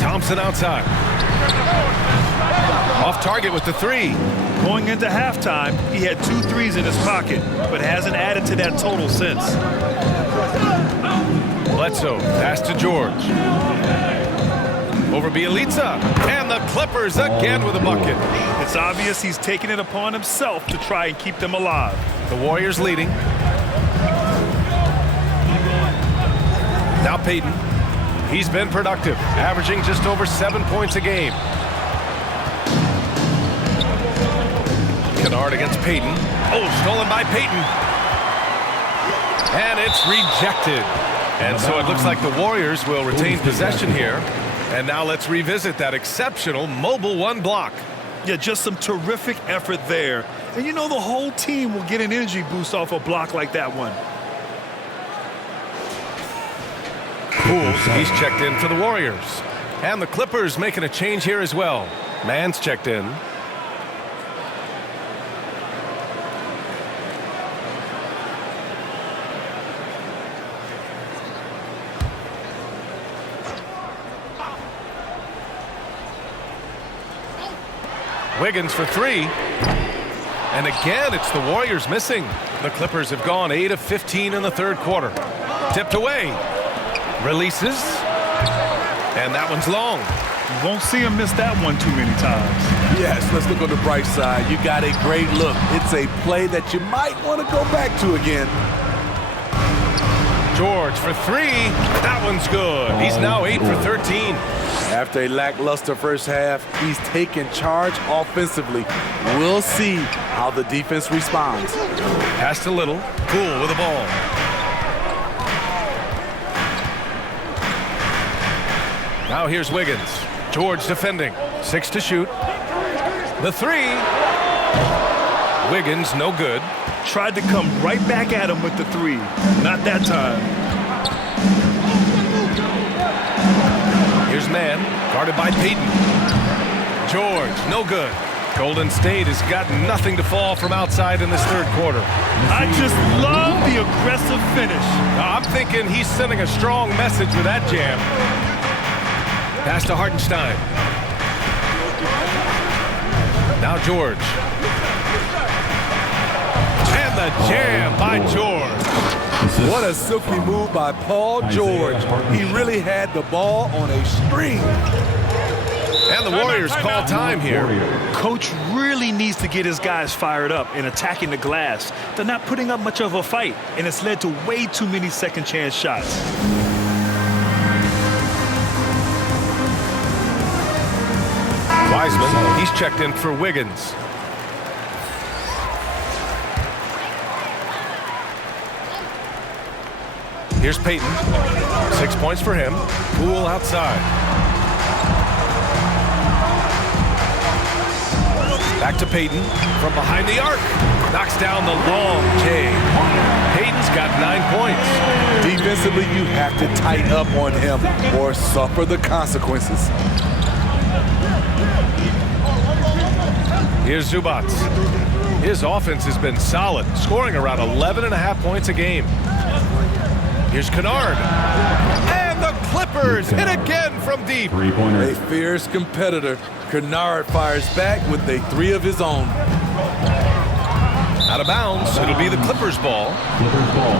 Thompson outside. Off target with the 3. Going into halftime, he had 2 threes in his pocket, but hasn't added to that total since. Bledsoe, pass to George. Over Bielitsa, and the Clippers again with a bucket. It's obvious he's taking it upon himself to try and keep them alive. The Warriors leading. Now Payton. He's been productive, averaging just over 7 points a game. Kennard against Payton. Oh, stolen by Payton. And it's rejected. And so it looks like the Warriors will retain possession here. And now let's revisit that exceptional mobile 1 block. Yeah, just some terrific effort there. And you know the whole team will get an energy boost off a block like that one. Pools, he's checked in for the Warriors. And the Clippers making a change here as well. Mann's checked in. Wiggins for 3. And again, it's the Warriors missing. The Clippers have gone 8 of 15 in the third quarter. Tipped away. Releases. And that one's long. You won't see him miss that one too many times. Yes, let's look on the bright side. You got a great look. It's a play that you might want to go back to again. George for 3. That one's good. He's now 8 for 13. After a lackluster first half, he's taken charge offensively. We'll see how the defense responds. Pass to Little. Poole with the ball. Now here's Wiggins. George defending. 6 to shoot. The 3. Wiggins, no good. Tried to come right back at him with the 3. Not that time. Here's Mann, guarded by Payton. George, no good. Golden State has got nothing to fall from outside in this third quarter. I just love the aggressive finish. I'm thinking he's sending a strong message with that jam. Pass to Hartenstein. Now George. And the jam by George. What a silky move by Paul George. He really had the ball on a string. And the Warriors call time here. Coach really needs to get his guys fired up in attacking the glass. They're not putting up much of a fight, and it's led to way too many second chance shots. Wiseman, he's checked in for Wiggins. Here's Payton. 6 points for him. Poole outside. Back to Payton from behind the arc. Knocks down the long J. Payton's got 9 points. Defensively, you have to tighten up on him or suffer the consequences. Here's Zubats. His offense has been solid, scoring around 11.5 points a game. Here's Kennard. And the Clippers hit again from deep. A fierce competitor. Kennard fires back with a three of his own. Out of bounds. It'll be the Clippers ball. Clippers ball.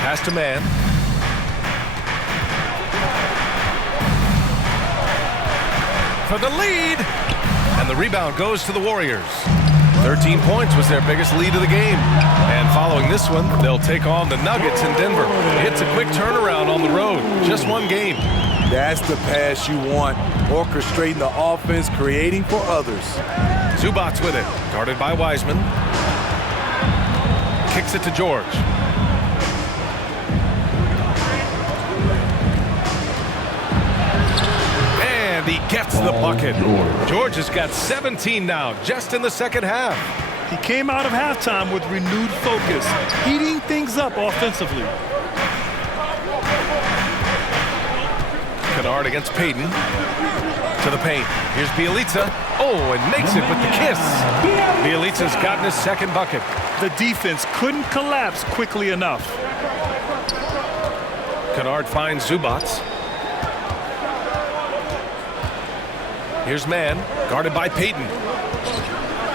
Pass to man. For the lead. And the rebound goes to the Warriors. 13 points was their biggest lead of the game. And following this one, they'll take on the Nuggets in Denver. It's a quick turnaround on the road. Just one game. That's the pass you want. Orchestrating the offense, creating for others. Zubac with it. Guarded by Wiseman. Kicks it to George. And he gets the bucket. George has got 17 now, just in the second half. He came out of halftime with renewed focus, heating things up offensively. Kennard against Payton. To the paint. Here's Bjelica. Oh, and makes it with the kiss. Bjelica's gotten his second bucket. The defense couldn't collapse quickly enough. Kennard finds Zubac. Here's man, guarded by Payton.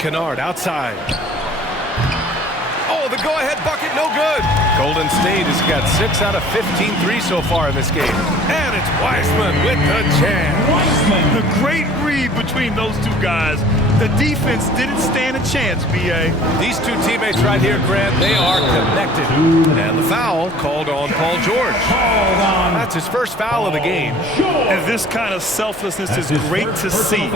Kennard outside. Oh, the go-ahead bucket, no good. Golden State has got 6 out of 15 threes so far in this game. And it's Wiseman with the jam. The great read between those two guys. The defense didn't stand a chance, B.A. These two teammates right here, Grant, they are connected. And the foul called on Paul George. That's his first foul of the game. And this kind of selflessness is great to see.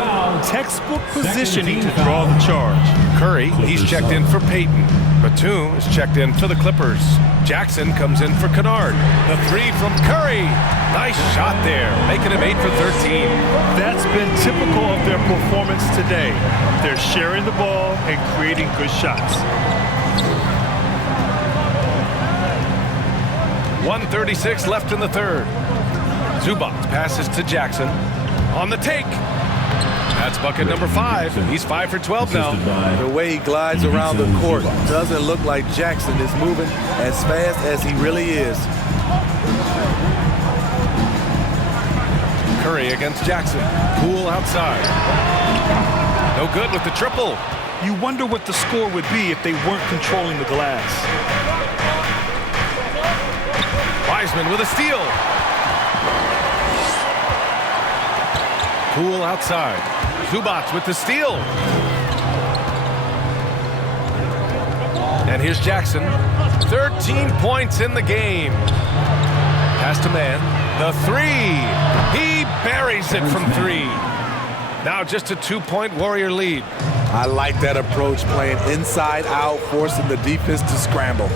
Textbook positioning to draw the charge. Curry, he's checked in for Payton. Batum is checked in for the Clippers. Jackson comes in for Kennard. The three from Curry. Nice shot there, making him 8 for 13. That's been typical of their performance today. They're sharing the ball and creating good shots. 1:36 left in the third. Zubac passes to Jackson. On the take. That's bucket number 5. He's 5 for 12 now. The way he glides around the court doesn't look like Jackson is moving as fast as he really is. Curry against Jackson. Poole outside. No good with the triple. You wonder what the score would be if they weren't controlling the glass. Wiseman with a steal. Poole outside. Zubac with the steal. And here's Jackson. 13 points in the game. Pass to man. The three. He buries it from 3. Now just a 2-point Warrior lead. I like that approach, playing inside out, forcing the defense to scramble.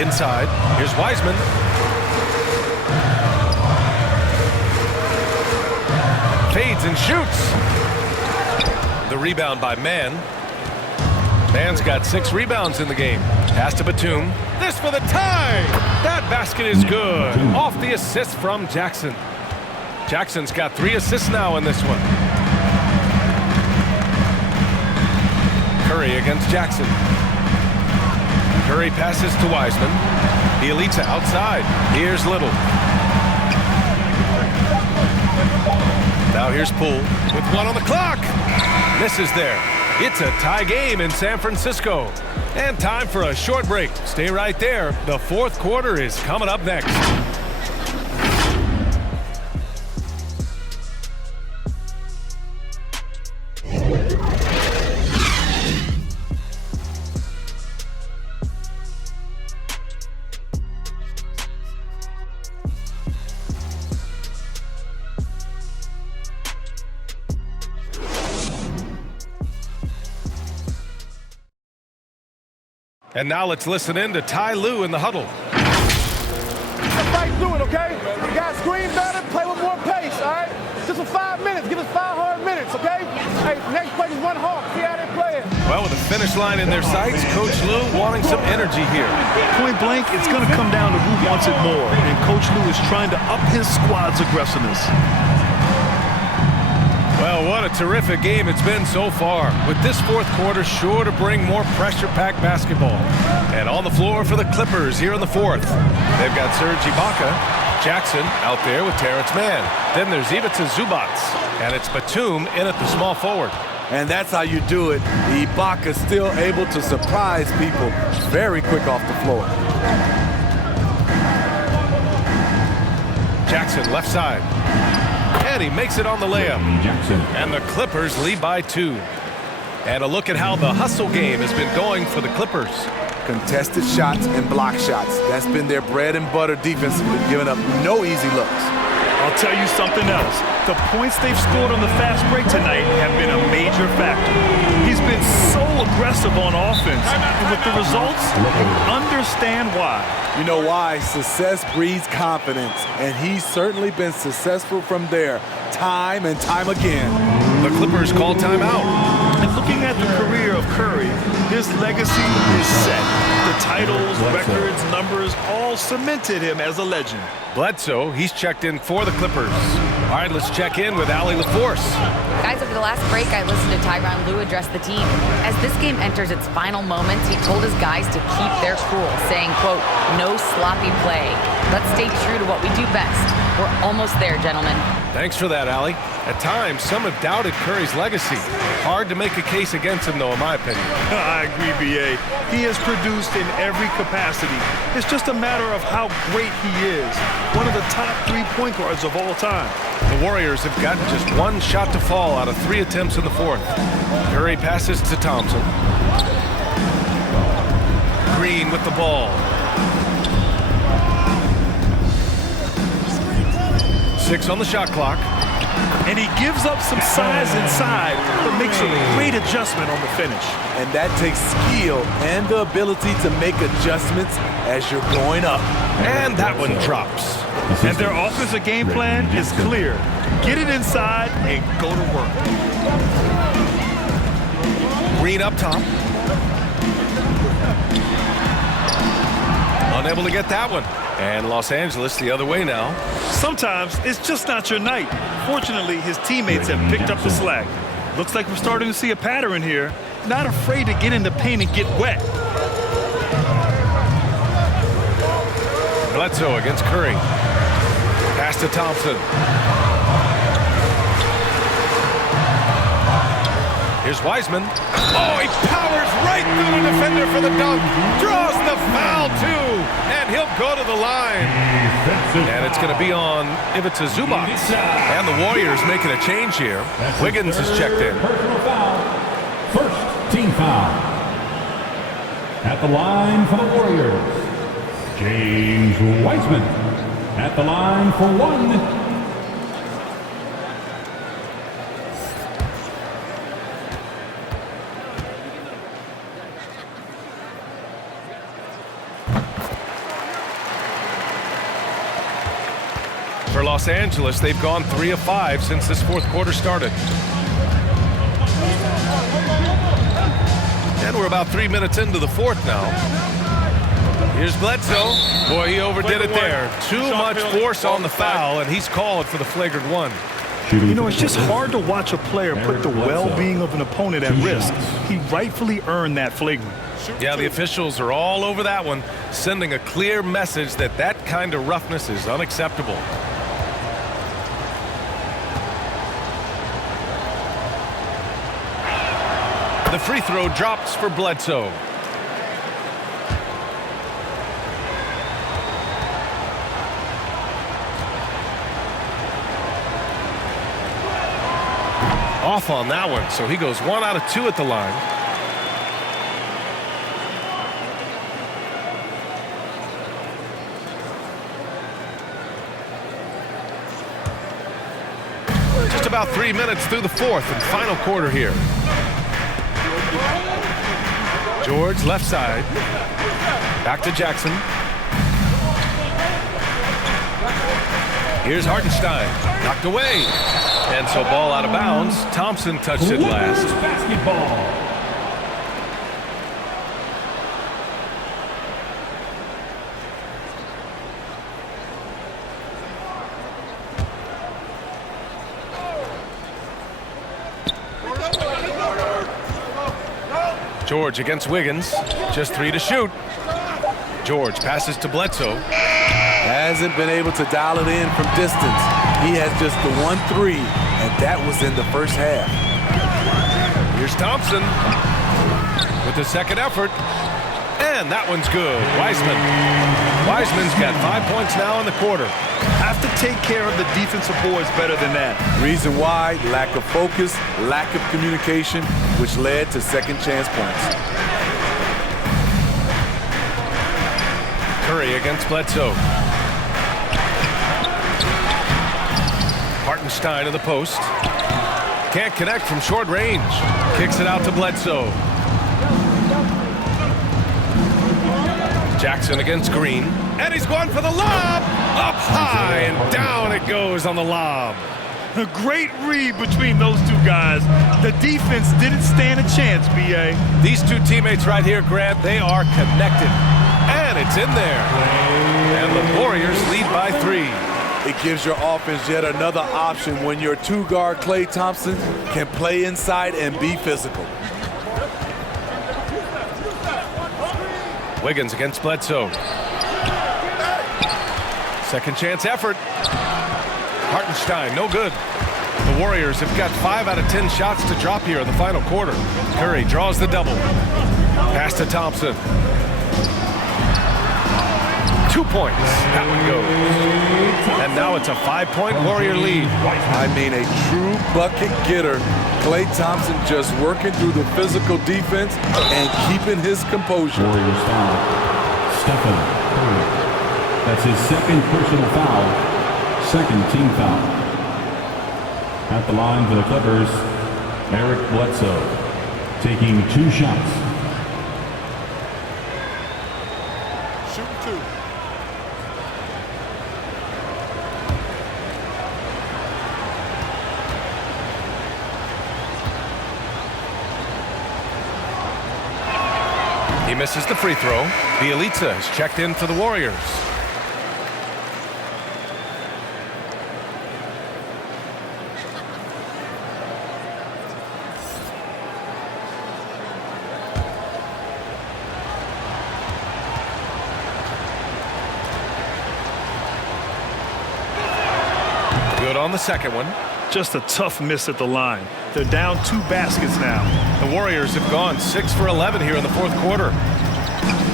Inside. Here's Wiseman. Fades and shoots. The rebound by Man. Man's got 6 rebounds in the game. Pass to Batum. This for the tie. That basket is good. Off the assist from Jackson. Jackson's got 3 assists now in this one. Curry against Jackson. Curry passes to Wiseman. Bjelica outside. Here's Little. Now here's Poole with 1 on the clock. Misses there. It's a tie game in San Francisco. And time for a short break. Stay right there. The fourth quarter is coming up next. And now let's listen in to Ty Lue in the huddle. Let's fight through it, okay? You guys screen better, play with more pace, all right? Just for 5 minutes. Give us 5 hard minutes, okay? Hey, next play is 1 hawk. See how they play it. Well, with the finish line in their sights, Coach Lou wanting some energy here. Point blank, it's going to come down to who wants it more, and Coach Lou is trying to up his squad's aggressiveness. Well, what a terrific game it's been so far, with this fourth quarter sure to bring more pressure-packed basketball. And on the floor for the Clippers here in the fourth, they've got Serge Ibaka, Jackson out there with Terrence Mann. Then there's Ivica Zubac, and it's Batum in at the small forward. And that's how you do it. Ibaka still able to surprise people very quick off the floor. Jackson left side. And he makes it on the layup. Jackson. And the Clippers lead by 2. And a look at how the hustle game has been going for the Clippers. Contested shots and block shots. That's been their bread and butter defensively, giving up no easy looks. I'll tell you something else. The points they've scored on the fast break tonight have been a major factor. He's been so aggressive on offense, and with the results, you understand why. You know why? Success breeds confidence, and he's certainly been successful from there, time and time again. The Clippers call timeout. And looking at the career of Curry, his legacy is set. The titles, records, numbers all cemented him as a legend. Bledsoe, he's checked in for the Clippers. All right, let's check in with Allie LaForce. Guys, over the last break, I listened to Tyronn Lue address the team. As this game enters its final moments, he told his guys to keep their cool, saying, quote, no sloppy play. Let's stay true to what we do best. We're almost there, gentlemen. Thanks for that, Allie. At times, some have doubted Curry's legacy. Hard to make a case against him, though, in my opinion. I agree, B.A. He has produced in every capacity. It's just a matter of how great he is. One of the top 3 point guards of all time. The Warriors have gotten just 1 shot to fall out of 3 attempts in the fourth. Curry passes to Thompson. Green with the ball. 6 on the shot clock. And he gives up some size inside, but makes a great adjustment on the finish. And that takes skill and the ability to make adjustments as you're going up. And that one drops. And their offensive game plan is clear. Get it inside and go to work. Green up top. Unable to get that one. And Los Angeles the other way now. Sometimes it's just not your night. Fortunately, his teammates have picked up the slack. Looks like we're starting to see a pattern here. Not afraid to get in the paint and get wet. Bledsoe against Curry. Pass to Thompson. Here's Wiseman. Oh, he powers right through the defender for the dunk. Draws the foul, too. And he'll go to the line. And it's going to be on Ivica Zubac. And the Warriors making a change here. Wiggins is checked in. Personal foul. First team foul. At the line for the Warriors, James Wiseman. At the line for 1. For Los Angeles, they've gone 3 of 5 since this fourth quarter started. And we're about 3 minutes into the fourth now. Here's Bledsoe. Boy, he overdid it there. Too much force on the foul, and he's called for the flagrant 1. You know, it's just hard to watch a player put the well-being of an opponent at risk. He rightfully earned that flagrant. Yeah, the officials are all over that one, sending a clear message that that kind of roughness is unacceptable. The free throw drops for Bledsoe. Off on that one, so he goes 1 out of 2 at the line. Just about 3 minutes through the fourth and final quarter here. George left side. Back to Jackson. Here's Hartenstein. Knocked away. And so ball out of bounds. Thompson touched it last. Basketball. George against Wiggins. Just 3 to shoot. George passes to Bledsoe. Hasn't been able to dial it in from distance. He has just the 1-3, and that was in the first half. Here's Thompson with the second effort. And that one's good. Wiseman's got 5 points now in the quarter. Have to take care of the defensive boards better than that. Reason why, lack of focus, lack of communication, which led to second chance points. Curry against Bledsoe. Hartenstein to the post. Can't connect from short range. Kicks it out to Bledsoe. Jackson against Green. And he's going for the lob. Up high and down it goes on the lob. A great read between those two guys. The defense didn't stand a chance, B.A. These two teammates right here, Grant, they are connected. And it's in there. And the Warriors lead by 3. It gives your offense yet another option when your 2-guard Klay Thompson can play inside and be physical. Wiggins against Bledsoe. Second chance effort. Hartenstein, no good. The Warriors have got 5 out of 10 shots to drop here in the final quarter. Curry draws the double. Pass to Thompson. 2 points. That one goes. And now it's a 5-point Warrior lead. I mean, a true bucket getter. Klay Thompson just working through the physical defense and keeping his composure. Warriors foul. Stephen Curry. That's his second personal foul. Second team foul. At the line for the Clippers, Eric Bledsoe taking 2 shots. Shooting 2. He misses the free throw. Bielitsa is checked in for the Warriors. Good on the second one. Just a tough miss at the line. They're down 2 baskets now. The Warriors have gone 6 for 11 here in the fourth quarter.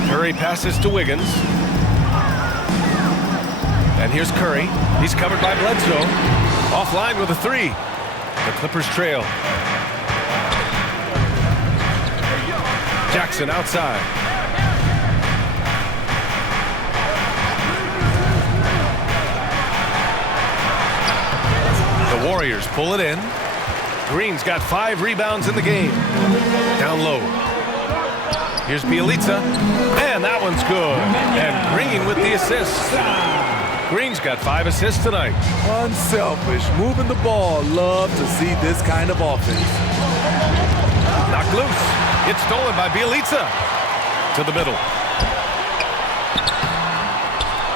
Curry passes to Wiggins. And here's Curry. He's covered by Bledsoe. Offline with a 3. The Clippers trail. Jackson outside. The Warriors pull it in. Green's got 5 rebounds in the game. Down low. Here's Bielitsa. And that one's good. And Green with the assist. Green's got 5 assists tonight. Unselfish, moving the ball. Love to see this kind of offense. Knocked loose. It's stolen by Bielitsa. To the middle.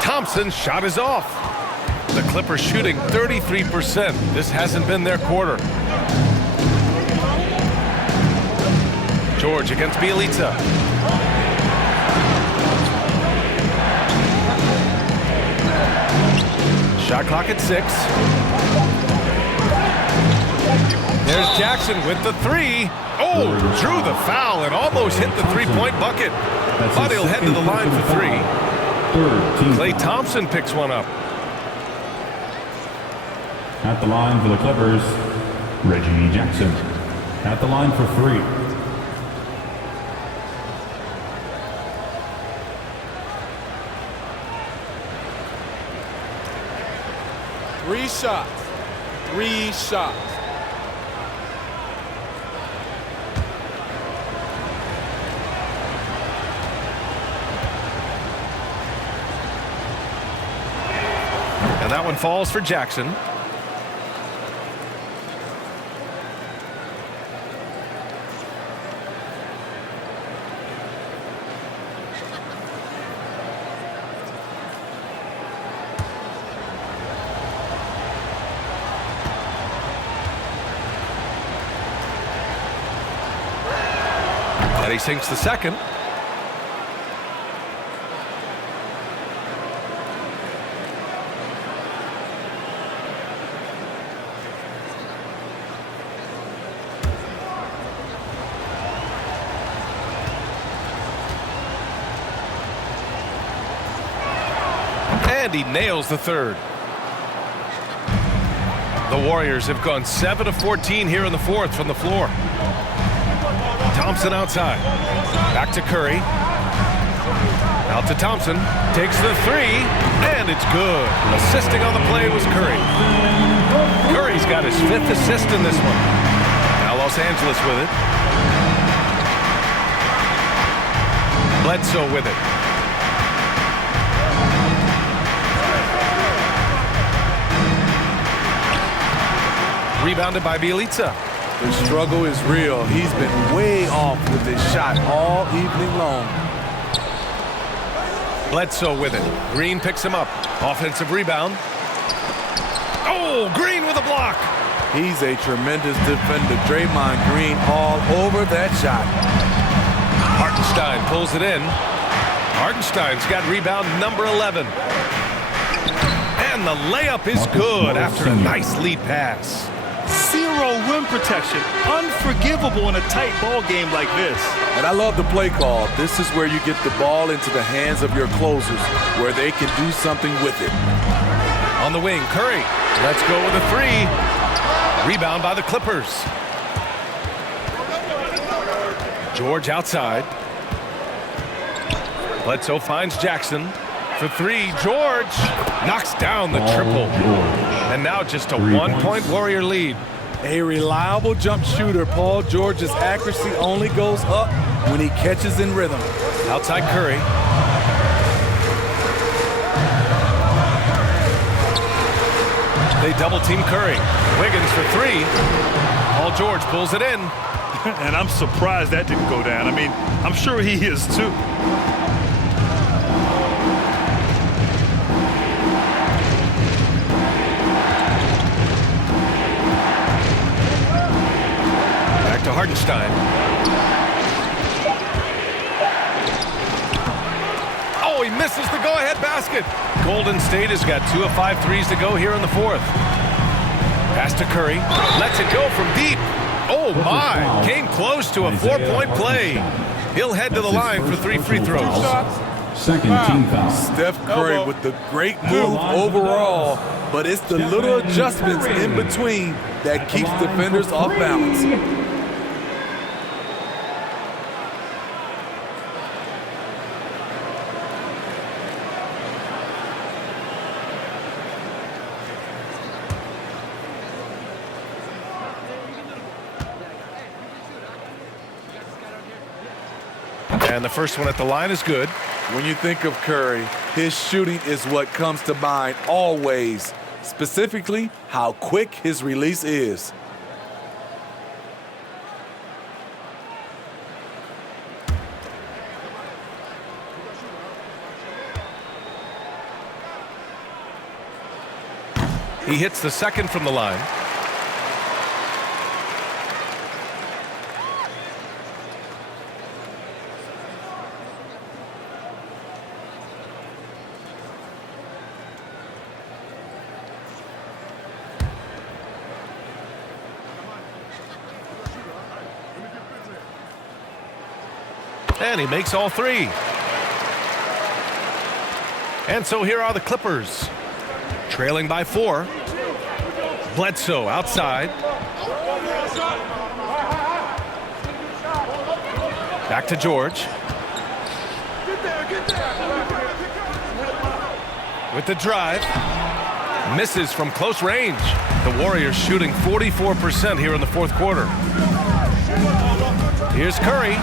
Thompson's shot is off. The Clippers shooting 33%. This hasn't been their quarter. George against Bielitsa. Shot clock at 6. There's Jackson with the 3. Oh, drew the foul and almost hit the 3-point bucket. But he'll head to the line for 3. Klay Thompson picks one up. At the line for the Clippers, Reggie Jackson. At the line for 3. Three shots. And that one falls for Jackson. And he sinks the second. And he nails the third. The Warriors have gone 7 of 14 here in the fourth from the floor. Thompson outside. Back to Curry. Out to Thompson. Takes the three, and it's good. Assisting on the play was Curry. Curry's got his 5th assist in this one. Now Los Angeles with it. Bledsoe with it. Rebounded by Bielitsa. The struggle is real. He's been way off with his shot all evening long. Bledsoe with it. Green picks him up. Offensive rebound. Oh, Green with a block. He's a tremendous defender. Draymond Green all over that shot. Hartenstein pulls it in. Hartenstein's got rebound number 11. And the layup is good after a nice lead pass. Zero rim protection. Unforgivable in a tight ball game like this. And I love the play call. This is where you get the ball into the hands of your closers, where they can do something with it. On the wing, Curry. Let's go with a three. Rebound by the Clippers. George outside. Bledsoe finds Jackson. For three, George knocks down the triple. And now just a 1-point Warrior lead. A reliable jump shooter. Paul George's accuracy only goes up when he catches in rhythm. Outside Curry. They double team Curry. Wiggins for three. Paul George pulls it in. And I'm surprised that didn't go down. I mean, I'm sure he is too. To Hartenstein. Oh, he misses the go-ahead basket. Golden State has got 2 of 5 threes to go here in the fourth. Pass to Curry. Lets it go from deep. Oh, my. Came close to a 4-point play. He'll head to the line for 3 free throws. Second team foul. Steph Curry with the great move overall, but it's the little adjustments in between that keeps defenders off balance. And the first one at the line is good. When you think of Curry, his shooting is what comes to mind always, specifically how quick his release is. He hits the second from the line. And he makes all three. And so here are the Clippers, trailing by 4. Bledsoe outside. Back to George. With the drive. Misses from close range. The Warriors shooting 44% here in the fourth quarter. Here's Curry.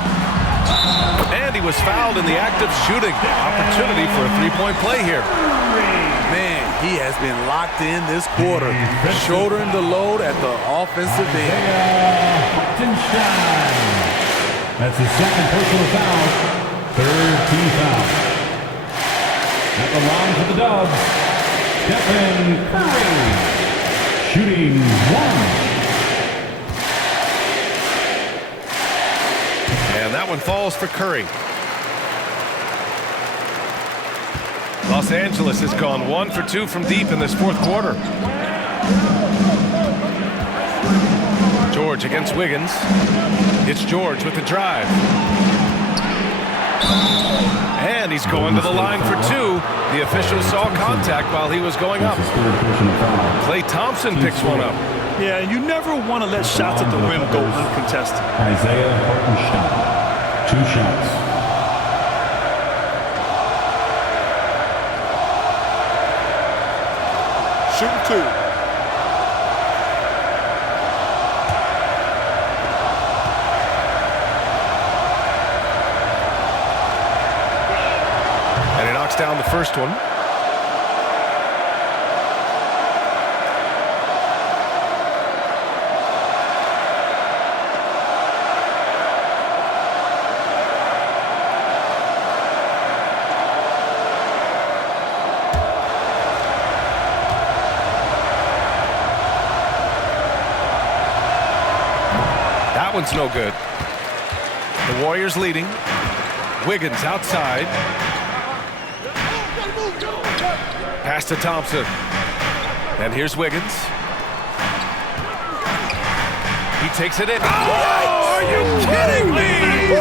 And he was fouled in the act of shooting. Opportunity for a 3-point play here. Man, he has been locked in this quarter, shouldering the load at the offensive end. That's his second personal foul. Third team foul. At the line for the Dubs, Stephen Curry, shooting 1. And that one falls for Curry. Los Angeles has gone 1 for 2 from deep in this fourth quarter. George against Wiggins. It's George with the drive. And he's going to the line for 2. The official saw contact while he was going up. Klay Thompson picks one up. Yeah, and you never want to let shots at the rim go uncontested. Isaiah Hartenstein. 2 shots. Shooting 2. And he knocks down the first one. That one's no good. The Warriors leading. Wiggins outside. Pass to Thompson. And here's Wiggins. He takes it in. Oh, are you kidding me?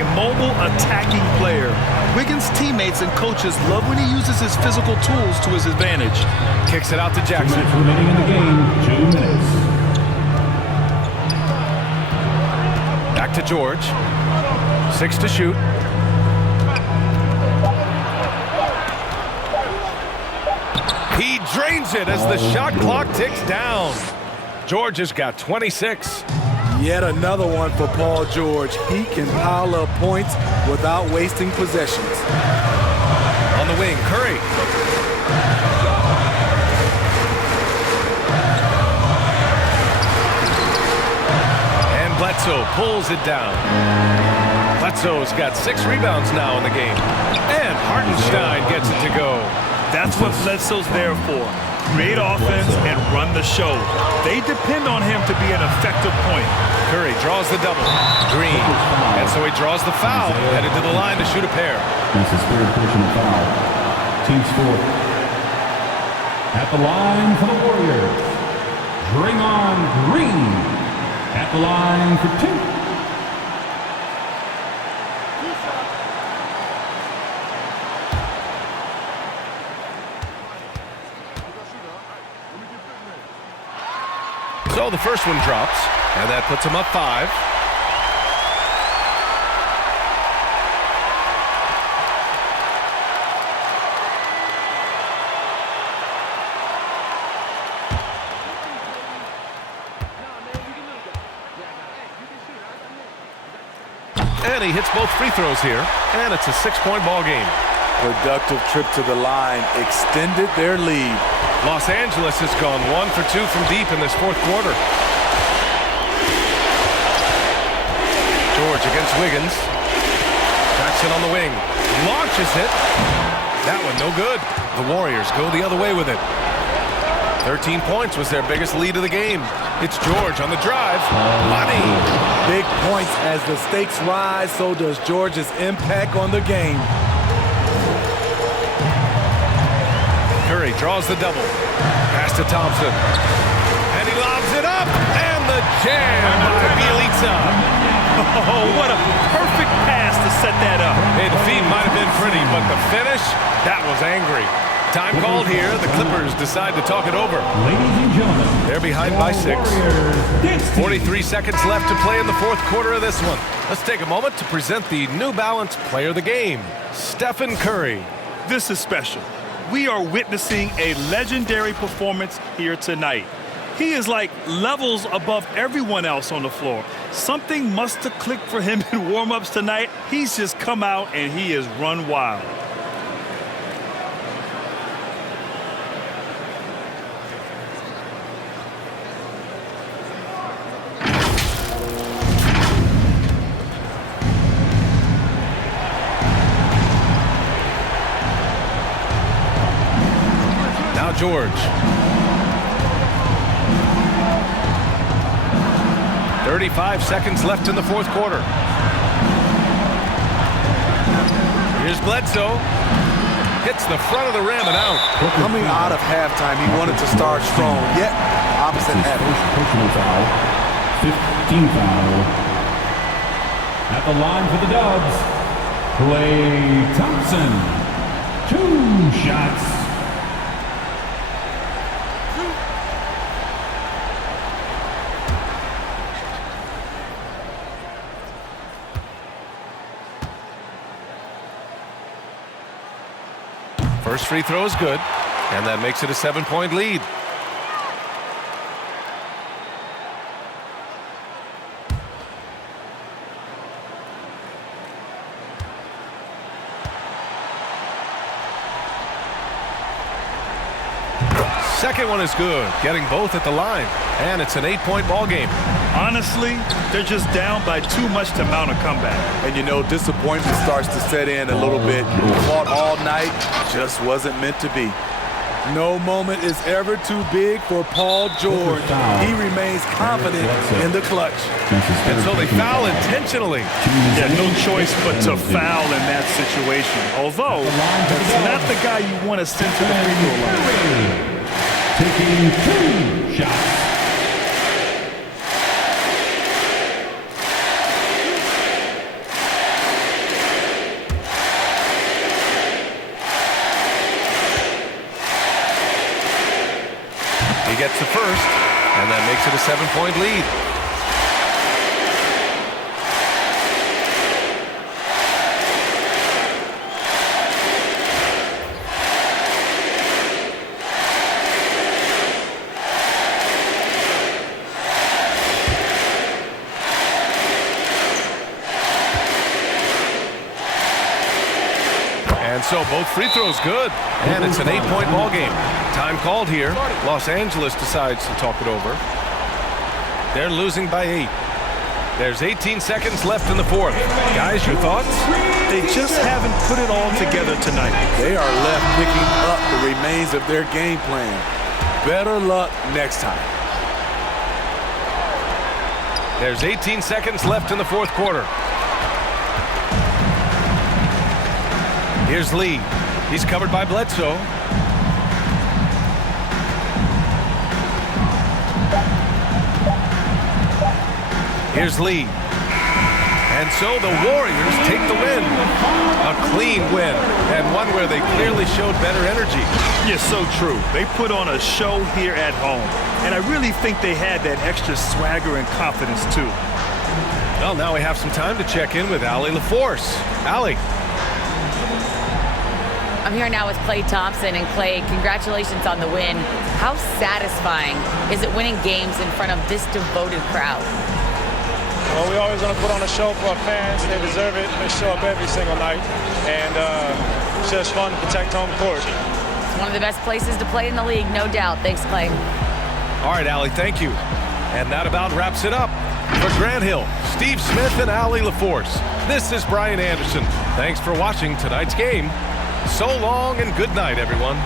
A mobile attacking player. Wiggins' teammates and coaches love when he uses his physical tools to his advantage. Kicks it out to Jackson. 2 minutes remaining in the game. 2 minutes. Back to George. 6 to shoot. He drains it as the shot clock ticks down. George has got 26. Yet another one for Paul George. He can pile up points without wasting possessions. On the wing, Curry. And Bledsoe pulls it down. Bledsoe's got 6 rebounds now in the game. And Hartenstein gets it to go. That's what Bledsoe's there for. Create offense and run the show. They depend on him to be an effective point. Curry draws the double. Green. And so he draws the foul. Headed to the line to shoot a pair. That's his 3rd personal foul. Team's 4th. At the line for the Warriors, Draymond Green. At the line for 2. So the first one drops, and that puts him up 5. And he hits both free throws here, and it's a 6-point ball game. Productive trip to the line extended their lead. Los Angeles has gone 1 for 2 from deep in this fourth quarter. George against Wiggins. Jackson on the wing. Launches it. That one no good. The Warriors go the other way with it. 13 points was their biggest lead of the game. It's George on the drive. Money. Big points as the stakes rise, so does George's impact on the game. Curry draws the double. Pass to Thompson. And he lobs it up. And the jam by Bjelica. Oh, what a perfect pass to set that up. Hey, the feed might have been pretty, but the finish, that was angry. Time called here. The Clippers decide to talk it over. Ladies and gentlemen, they're behind by 6. 43 seconds left to play in the fourth quarter of this one. Let's take a moment to present the New Balance Player of the Game, Stephen Curry. This is special. We are witnessing a legendary performance here tonight. He is like levels above everyone else on the floor. Something must have clicked for him in warm-ups tonight. He's just come out and he has run wild. Now George. 35 seconds left in the fourth quarter. Here's Bledsoe. Hits the front of the rim and out. Coming out of halftime, he wanted to start strong, yet opposite happened. Personal foul. 15 foul. At the line for the Dubs, Klay Thompson. 2 shots. First free throw is good, and that makes it a 7-point lead. Second one is good, getting both at the line, and it's an 8-point ball game. Honestly, they're just down by too much to mount a comeback. And you know, disappointment starts to set in a little bit. Fought all night, just wasn't meant to be. No moment is ever too big for Paul George. He remains confident in the clutch. And so they foul intentionally. Yeah, no choice but to foul in that situation. Although, it's not the guy you want to send to the free throw line. Taking 2 shots. He gets the first, and that makes it a 7-point lead. And so both free throws good, and it's an 8-point ball game. Time called here. Los Angeles decides to talk it over. They're losing by 8. There's 18 seconds left in the fourth. Guys, your thoughts? They just haven't put it all together tonight. They are left picking up the remains of their game plan. Better luck next time. There's 18 seconds left in the fourth quarter. Here's Lee. He's covered by Bledsoe. Here's Lee. And so the Warriors take the win. A clean win, and one where they clearly showed better energy. Yeah, so true. They put on a show here at home, and I really think they had that extra swagger and confidence, too. Well, now we have some time to check in with Allie LaForce. Allie. I'm here now with Klay Thompson. And Klay, congratulations on the win. How satisfying is it winning games in front of this devoted crowd? Well, we always want to put on a show for our fans. They deserve it. They show up every single night. And it's just fun to protect home court. It's one of the best places to play in the league, no doubt. Thanks, Klay. All right, Allie, thank you. And that about wraps it up. For Grant Hill, Steve Smith, and Allie LaForce, this is Brian Anderson. Thanks for watching tonight's game. So long and good night, everyone.